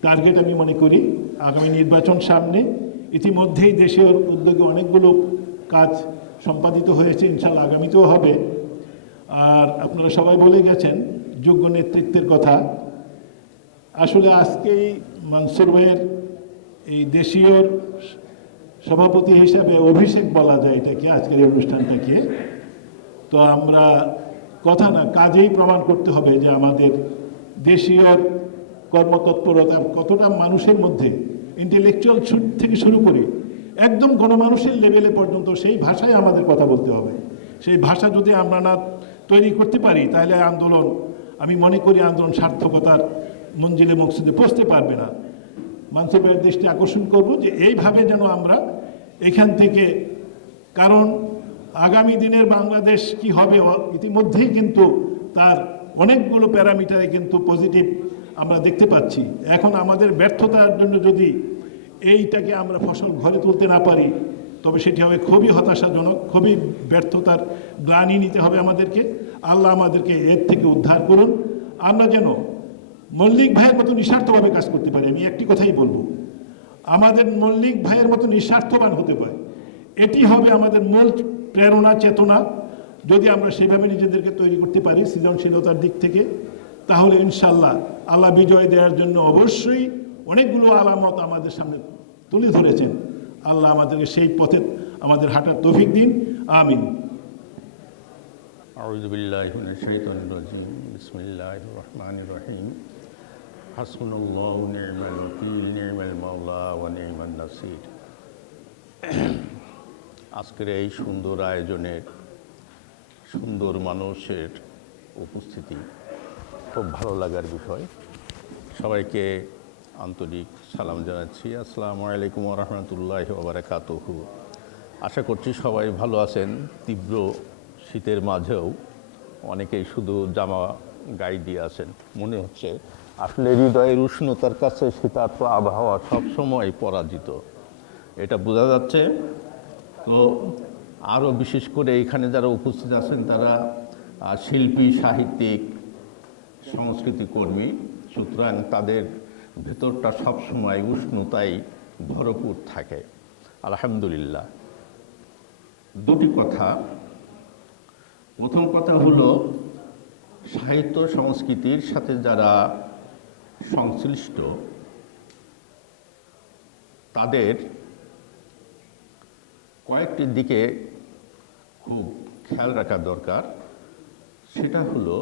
টার্গেট আমি মনে করি। আগামী নির্বাচন সামনে, ইতিমধ্যেই দেশের উদ্যোগে অনেকগুলো কাজ সম্পাদিত হয়েছে, ইনশাল্লাহ আগামীতেও হবে। আর আপনারা সবাই বলে গেছেন যোগ্য নেতৃত্বের কথা। আসলে আজকেই মানসুর ভাইয়ের এই দেশীয় সভাপতি হিসাবে অভিষেক বলা যায় এটাকে, আজকের এই অনুষ্ঠানটাকে। তো আমরা কথা না কাজেই প্রমাণ করতে হবে যে আমাদের দেশীয় কর্মতৎপরতা কতটা মানুষের মধ্যে, ইন্টেলেকচুয়াল থেকে শুরু করে একদম গণমানুষের লেভেলে পর্যন্ত সেই ভাষায় আমাদের কথা বলতে হবে। সেই ভাষা যদি আমরা না তৈরি করতে পারি তাহলে আন্দোলন, আমি মনে করি আন্দোলন সার্থকতার মঞ্জিলে মকসুদে পৌঁছতে পারবে না। মানসুর ভাইয়ের দৃষ্টি আকর্ষণ করব যে এইভাবে যেন আমরা এখান থেকে, কারণ আগামী দিনের বাংলাদেশ কি হবে ইতিমধ্যেই কিন্তু তার অনেকগুলো প্যারামিটারে কিন্তু পজিটিভ আমরা দেখতে পাচ্ছি। এখন আমাদের ব্যর্থতার জন্য যদি এইটাকে আমরা ফসল ঘরে তুলতে না পারি তবে সেটি হবে খুবই হতাশাজনক, খুবই ব্যর্থতার গ্লানি নিতে হবে আমাদেরকে। আল্লাহ আমাদেরকে এর থেকে উদ্ধার করুন। আমরা যেন মল্লিক ভাইয়ের মতো নিঃস্বার্থভাবে কাজ করতে পারি। আমি একটি কথাই বলবো, আমাদের মল্লিক ভাইয়ের মতো নিঃস্বার্থবান হতে পারে, এটি হবে আমাদের মূল প্রেরণা, চেতনা। যদি আমরা সেভাবে নিজেদেরকে তৈরি করতে পারি সৃজনশীলতার দিক থেকে, তাহলে ইনশাল্লাহ আল্লাহ বিজয় দেওয়ার জন্য অবশ্যই অনেকগুলো আলামত আমাদের সামনে তুলে ধরেছেন। আল্লাহ আমাদেরকে সেই পথে আমাদের হাঁটার তৌফিক দিন। আমিন। আউযু বিল্লাহি মিনাশ শাইতানির রাজিম। বিসমিল্লাহির রহমানির রহিম। হাসবুনাল্লাহু ওয়া নি'মাল ওয়াকিল, নি'মাল মাওলা ওয়া নি'মান নাসির। আজকের এই সুন্দর আয়োজনের সুন্দর মানুষের উপস্থিতি খুব ভালো লাগার বিষয়। সবাইকে আন্তরিক সালাম জানাচ্ছি। আসসালামু আলাইকুম ওয়া রাহমাতুল্লাহি ওয়া বারাকাতুহু। আশা করছি সবাই ভালো আছেন। তীব্র শীতের মাঝেও অনেকেই শুধু জামা গায়ে দিয়ে আছেন। মনে হচ্ছে আসলে হৃদয়ের উষ্ণতার কাছে শীতার্ত আবহাওয়া সবসময় পরাজিত, এটা বোঝা যাচ্ছে। তো আরও বিশেষ করে এখানে যারা উপস্থিত আছেন তারা শিল্পী, সাহিত্যিক, সংস্কৃতি কর্মী, সুতরাং তাদের ভেতরটা সবসময় উষ্ণতায় ভরপুর থাকে। আলহামদুলিল্লাহ। দুটি কথা। প্রথম কথা হলো, সাহিত্য সংস্কৃতির সাথে যারা সংশ্লিষ্ট তাদের কয়েকটি দিকে খুব খেয়াল রাখা দরকার। সেটা হলো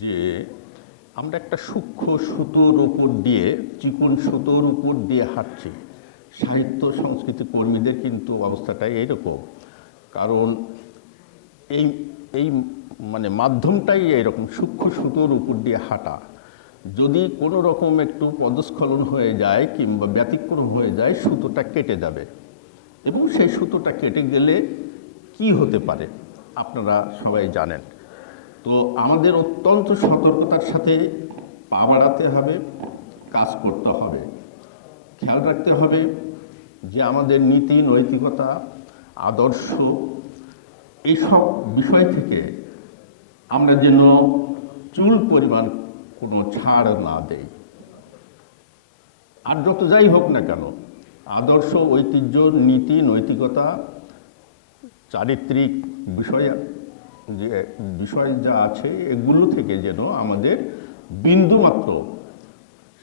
যে আমরা একটা সূক্ষ্ম সুতোর উপর দিয়ে, চিকন সুতোর উপর দিয়ে হাঁটছি। সাহিত্য সংস্কৃতি কর্মীদের কিন্তু অবস্থাটা এইরকম, কারণ এই মানে মাধ্যমটাই এইরকম, সূক্ষ্ম সুতোর উপর দিয়ে হাঁটা। যদি কোনো রকম একটু পদস্খলন হয়ে যায় কিংবা ব্যতিক্রম হয়ে যায়, সুতোটা কেটে যাবে। এবং সেই সুতোটা কেটে গেলে কি হতে পারে আপনারা সবাই জানেন। তো আমাদের অত্যন্ত সতর্কতার সাথে পা বাড়াতে হবে, কাজ করতে হবে। খেয়াল রাখতে হবে যে আমাদের নীতি, নৈতিকতা, আদর্শ, এইসব বিষয় থেকে আমরা যেন চুল পরিমাণ কোনো ছাড় না দেই। আর যত যাই হোক না কেন, আদর্শ, ঐতিহ্য, নীতি, নৈতিকতা, চারিত্রিক বিষয় যা আছে, এগুলো থেকে যেন আমাদের বিন্দুমাত্র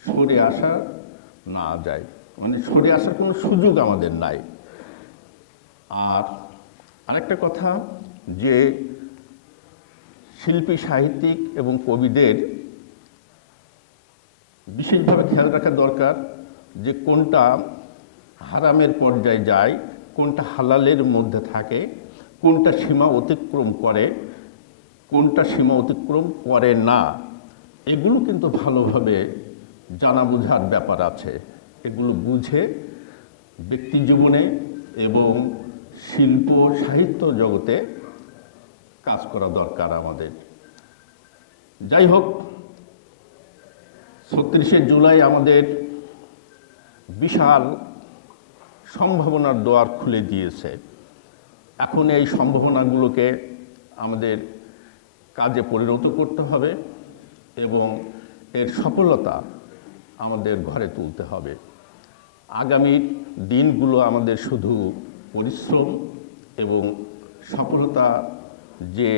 সরে আসা না যায়, মানে সরে আসার কোনো সুযোগ আমাদের নাই। আর আরেকটা কথা, যে শিল্পী, সাহিত্যিক এবং কবিদের বিশেষভাবে খেয়াল রাখা দরকার যে কোনটা হারামের পর্যায়ে যায়, কোনটা হালালের মধ্যে থাকে, কোনটা সীমা অতিক্রম করে, কোনটা সীমা অতিক্রম করে না। এগুলো কিন্তু ভালোভাবে জানা বোঝার ব্যাপার আছে। এগুলো বুঝে ব্যক্তি জীবনে এবং শিল্প সাহিত্য জগতে কাজ করা দরকার আমাদের। যাই হোক, ৩৬শে জুলাই আমাদের বিশাল সম্ভাবনার দুয়ার খুলে দিয়েছে। এখন এই সম্ভাবনাগুলোকে আমাদের কাজে পরিণত করতে হবে এবং এর সফলতা আমাদের ঘরে তুলতে হবে। আগামী দিনগুলো আমাদের শুধু পরিশ্রম এবং সফলতা যে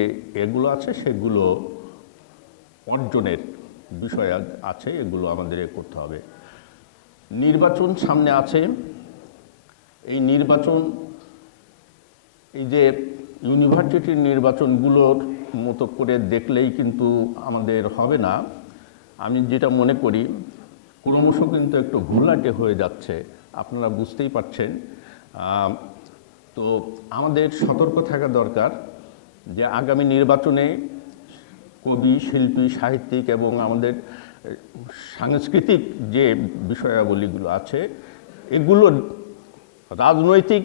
এগুলো আছে সেগুলো অর্জনের বিষয় আছে, এগুলো আমাদের করতে হবে। নির্বাচন সামনে আছে। এই নির্বাচন, এই যে ইউনিভার্সিটির নির্বাচনগুলোর মতো করে দেখলেই কিন্তু আমাদের হবে না। আমি যেটা মনে করি, ক্রমশ কিন্তু একটু ঘোলাটে হয়ে যাচ্ছে, আপনারা বুঝতেই পারছেন। তো আমাদের সতর্ক থাকা দরকার যে আগামী নির্বাচনে কবি, শিল্পী, সাহিত্যিক এবং আমাদের সাংস্কৃতিক যে বিষয়াবলীগুলো আছে, এগুলো রাজনৈতিক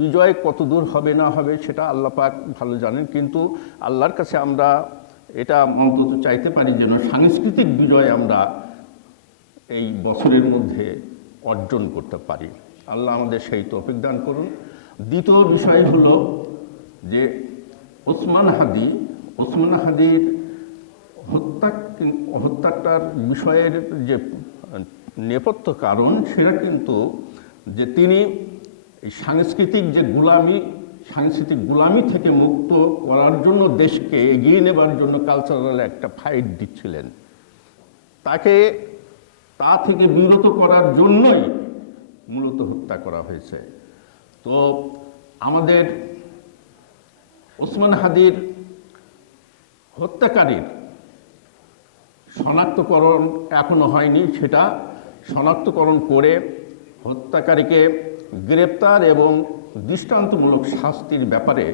বিজয় কতদূর হবে না হবে সেটা আল্লাহ পাক ভালো জানেন, কিন্তু আল্লাহর কাছে আমরা এটা অন্তত চাইতে পারি যেন সাংস্কৃতিক বিজয় আমরা এই বছরের মধ্যে অর্জন করতে পারি। আল্লাহ আমাদের সেই তৌফিক দান করুন। দ্বিতীয় বিষয় হলো যে ওসমান হাদির হত্যাটার বিষয়ের যে নেপথ্য কারণ, সেটা কিন্তু যে তিনি এই সাংস্কৃতিক গুলামি থেকে মুক্ত করার জন্য দেশকে এগিয়ে নেবার জন্য কালচারাল একটা ফাইট দিচ্ছিলেন, তাকে তা থেকে বিরত করার জন্যই মূলত হত্যা করা হয়েছে। তো আমাদের ওসমান হাদির হত্যাকারীর শনাক্তকরণ এখনো হয়নি, সেটা শনাক্তকরণ করে হত্যাকারীকে গ্রেপ্তার এবং দৃষ্টান্তমূলক শাস্তির ব্যাপারে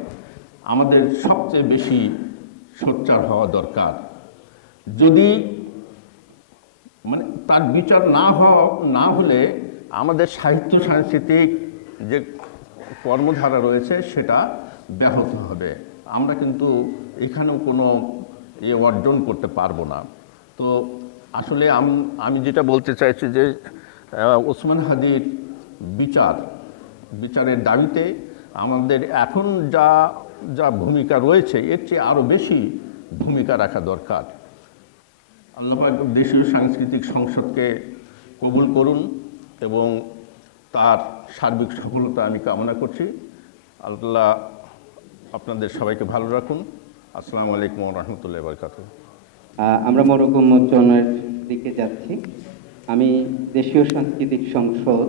আমাদের সবচেয়ে বেশি সোচ্চার হওয়া দরকার। যদি তার বিচার না হলে আমাদের সাহিত্য সাংস্কৃতিক যে কর্মধারা রয়েছে সেটা ব্যাহত হবে। আমরা কিন্তু এখানেও কোনো অর্জন করতে পারবো না। তো আসলে আমি যেটা বলতে চাইছি যে ওসমান হাদির বিচারের দাবিতে আমাদের এখন যা ভূমিকা রয়েছে এর চেয়ে আরও বেশি ভূমিকা রাখা দরকার। আল্লাহ পাক দেশীয় সাংস্কৃতিক সংসদকে কবুল করুন এবং তার সার্বিক সফলতা আমি কামনা করছি। আল্লাহ আপনাদের সবাইকে ভালো রাখুন। আসসালামু আলাইকুম ওয়া রাহমাতুল্লাহি ওয়া বারাকাতুহু। আমরা মোড়ক উন্মোচনের দিকে যাচ্ছি। আমি দেশীয় সাংস্কৃতিক সংসদ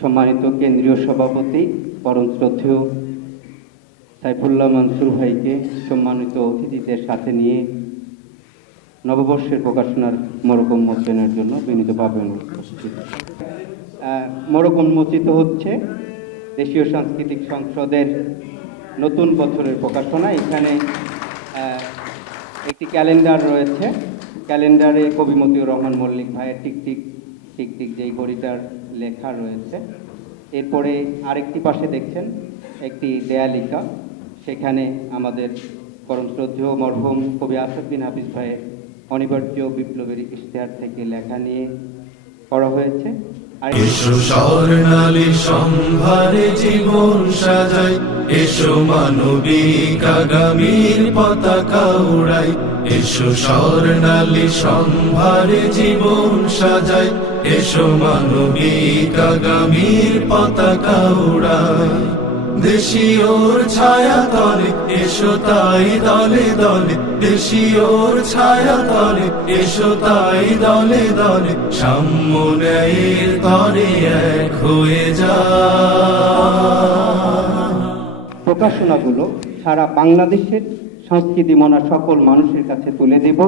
সম্মানিত কেন্দ্রীয় সভাপতি পরম শ্রদ্ধেয় সাইফুল্লাহ মনসুর ভাইকে সম্মানিত অতিথিদের সাথে নিয়ে নববর্ষের প্রকাশনার মোড়ক উন্মোচনের জন্য বিনীতভাবে অনুরোধ করছি। মোড়ক উন্মোচিত হচ্ছে দেশীয় সাংস্কৃতিক সংসদের নতুন বছরের প্রকাশনা। এখানে একটি ক্যালেন্ডার রয়েছে। ক্যালেন্ডারে কবি মতিউর রহমান মল্লিক ভাইয়ের টিকটিক যেই কবিতার লেখা রয়েছে। এরপরে আরেকটি পাশে দেখছেন একটি দেয়ালিকা, সেখানে আমাদের পরম শ্রদ্ধেয় মরহুম কবি আসাদ বিন হাফিজ ভাইয়ের অনিবার্য বিপ্লবের ইশতেহার থেকে লেখা নিয়ে করা হয়েছে। এসো স্বর্ণালী সম্ভারে জীবন সাজাই, এসো মানবিক আগামীর পতাকা উড়াই। এসো স্বর্ণালী সম্ভারে জীবন সাজাই, এসো মানবিক আগামীর পতাকা উড়াই। দেশীয়র ছায়া তলে এসো তাই দলে দলে, দেশীয়র ছায়া তলে এসো তাই দলে দলে, সাম্য ন্যায়ের তরে এক হয়ে যায়। প্রকাশনাগুলো সারা বাংলাদেশের সংস্কৃতি মনা সকল মানুষের কাছে তুলে দেব,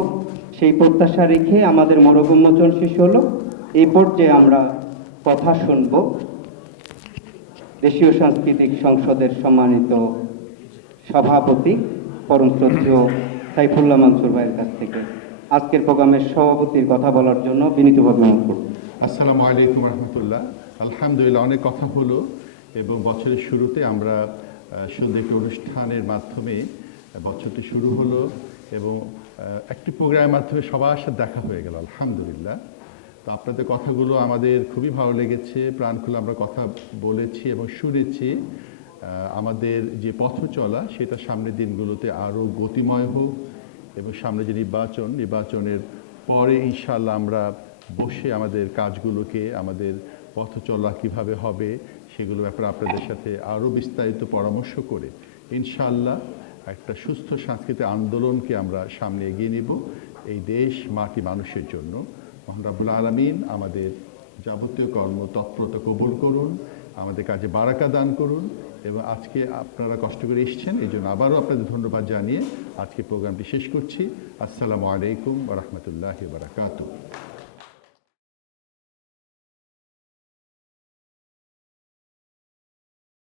সেই প্রত্যাশা রেখে আমাদের মোড়ক উন্মোচন শেষ হলো। এই পর্যায়ে আমরা কথা শুনব দেশীয় সাংস্কৃতিক সংসদের সম্মানিত সভাপতি পরম শ্রদ্ধেয় সাইফুল্লাহ মনসুর ভাইয়ের কাছ থেকে। আজকের প্রোগ্রামের সভাপতির কথা বলার জন্য বিনীতভাবে অনুরোধ করব। আসসালামু আলাইকুম রহমতুল্লাহ। আলহামদুলিল্লাহ, অনেক কথা হলো এবং বছরের শুরুতে আমরা সুন্দর একটি অনুষ্ঠানের মাধ্যমে বছরটি শুরু হলো এবং একটি প্রোগ্রামের মাধ্যমে সবার সাথে দেখা হয়ে গেল আলহামদুলিল্লাহ। তো আপনাদের কথাগুলো আমাদের খুবই ভালো লেগেছে, প্রাণ খুলে আমরা কথা বলেছি এবং শুনেছি। আমাদের যে পথ চলা সেটা সামনের দিনগুলোতে আরও গতিময় হোক এবং সামনে যে নির্বাচনের পরে ইনশাআল্লাহ আমরা বসে আমাদের কাজগুলোকে, আমাদের পথ চলা কীভাবে হবে সেগুলো ব্যাপারে আপনাদের সাথে আরও বিস্তারিত পরামর্শ করে ইনশাআল্লাহ একটা সুস্থ সাংস্কৃতিক আন্দোলনকে আমরা সামনে এগিয়ে নিব এই দেশ মাটি মানুষের জন্য। মহান রাব্বুল আলামিন আমাদের যাবতীয় কর্ম তৎপরতা কবুল করুন, আমাদের কাজে বারাকা দান করুন এবং আজকে আপনারা কষ্ট করে এসেছেন এই জন্য আবারও আপনাদের ধন্যবাদ জানিয়ে আজকে প্রোগ্রামটি শেষ করছি। আসসালামু আলাইকুম ওয়া রাহমাতুল্লাহি ওয়া বারাকাতুহু।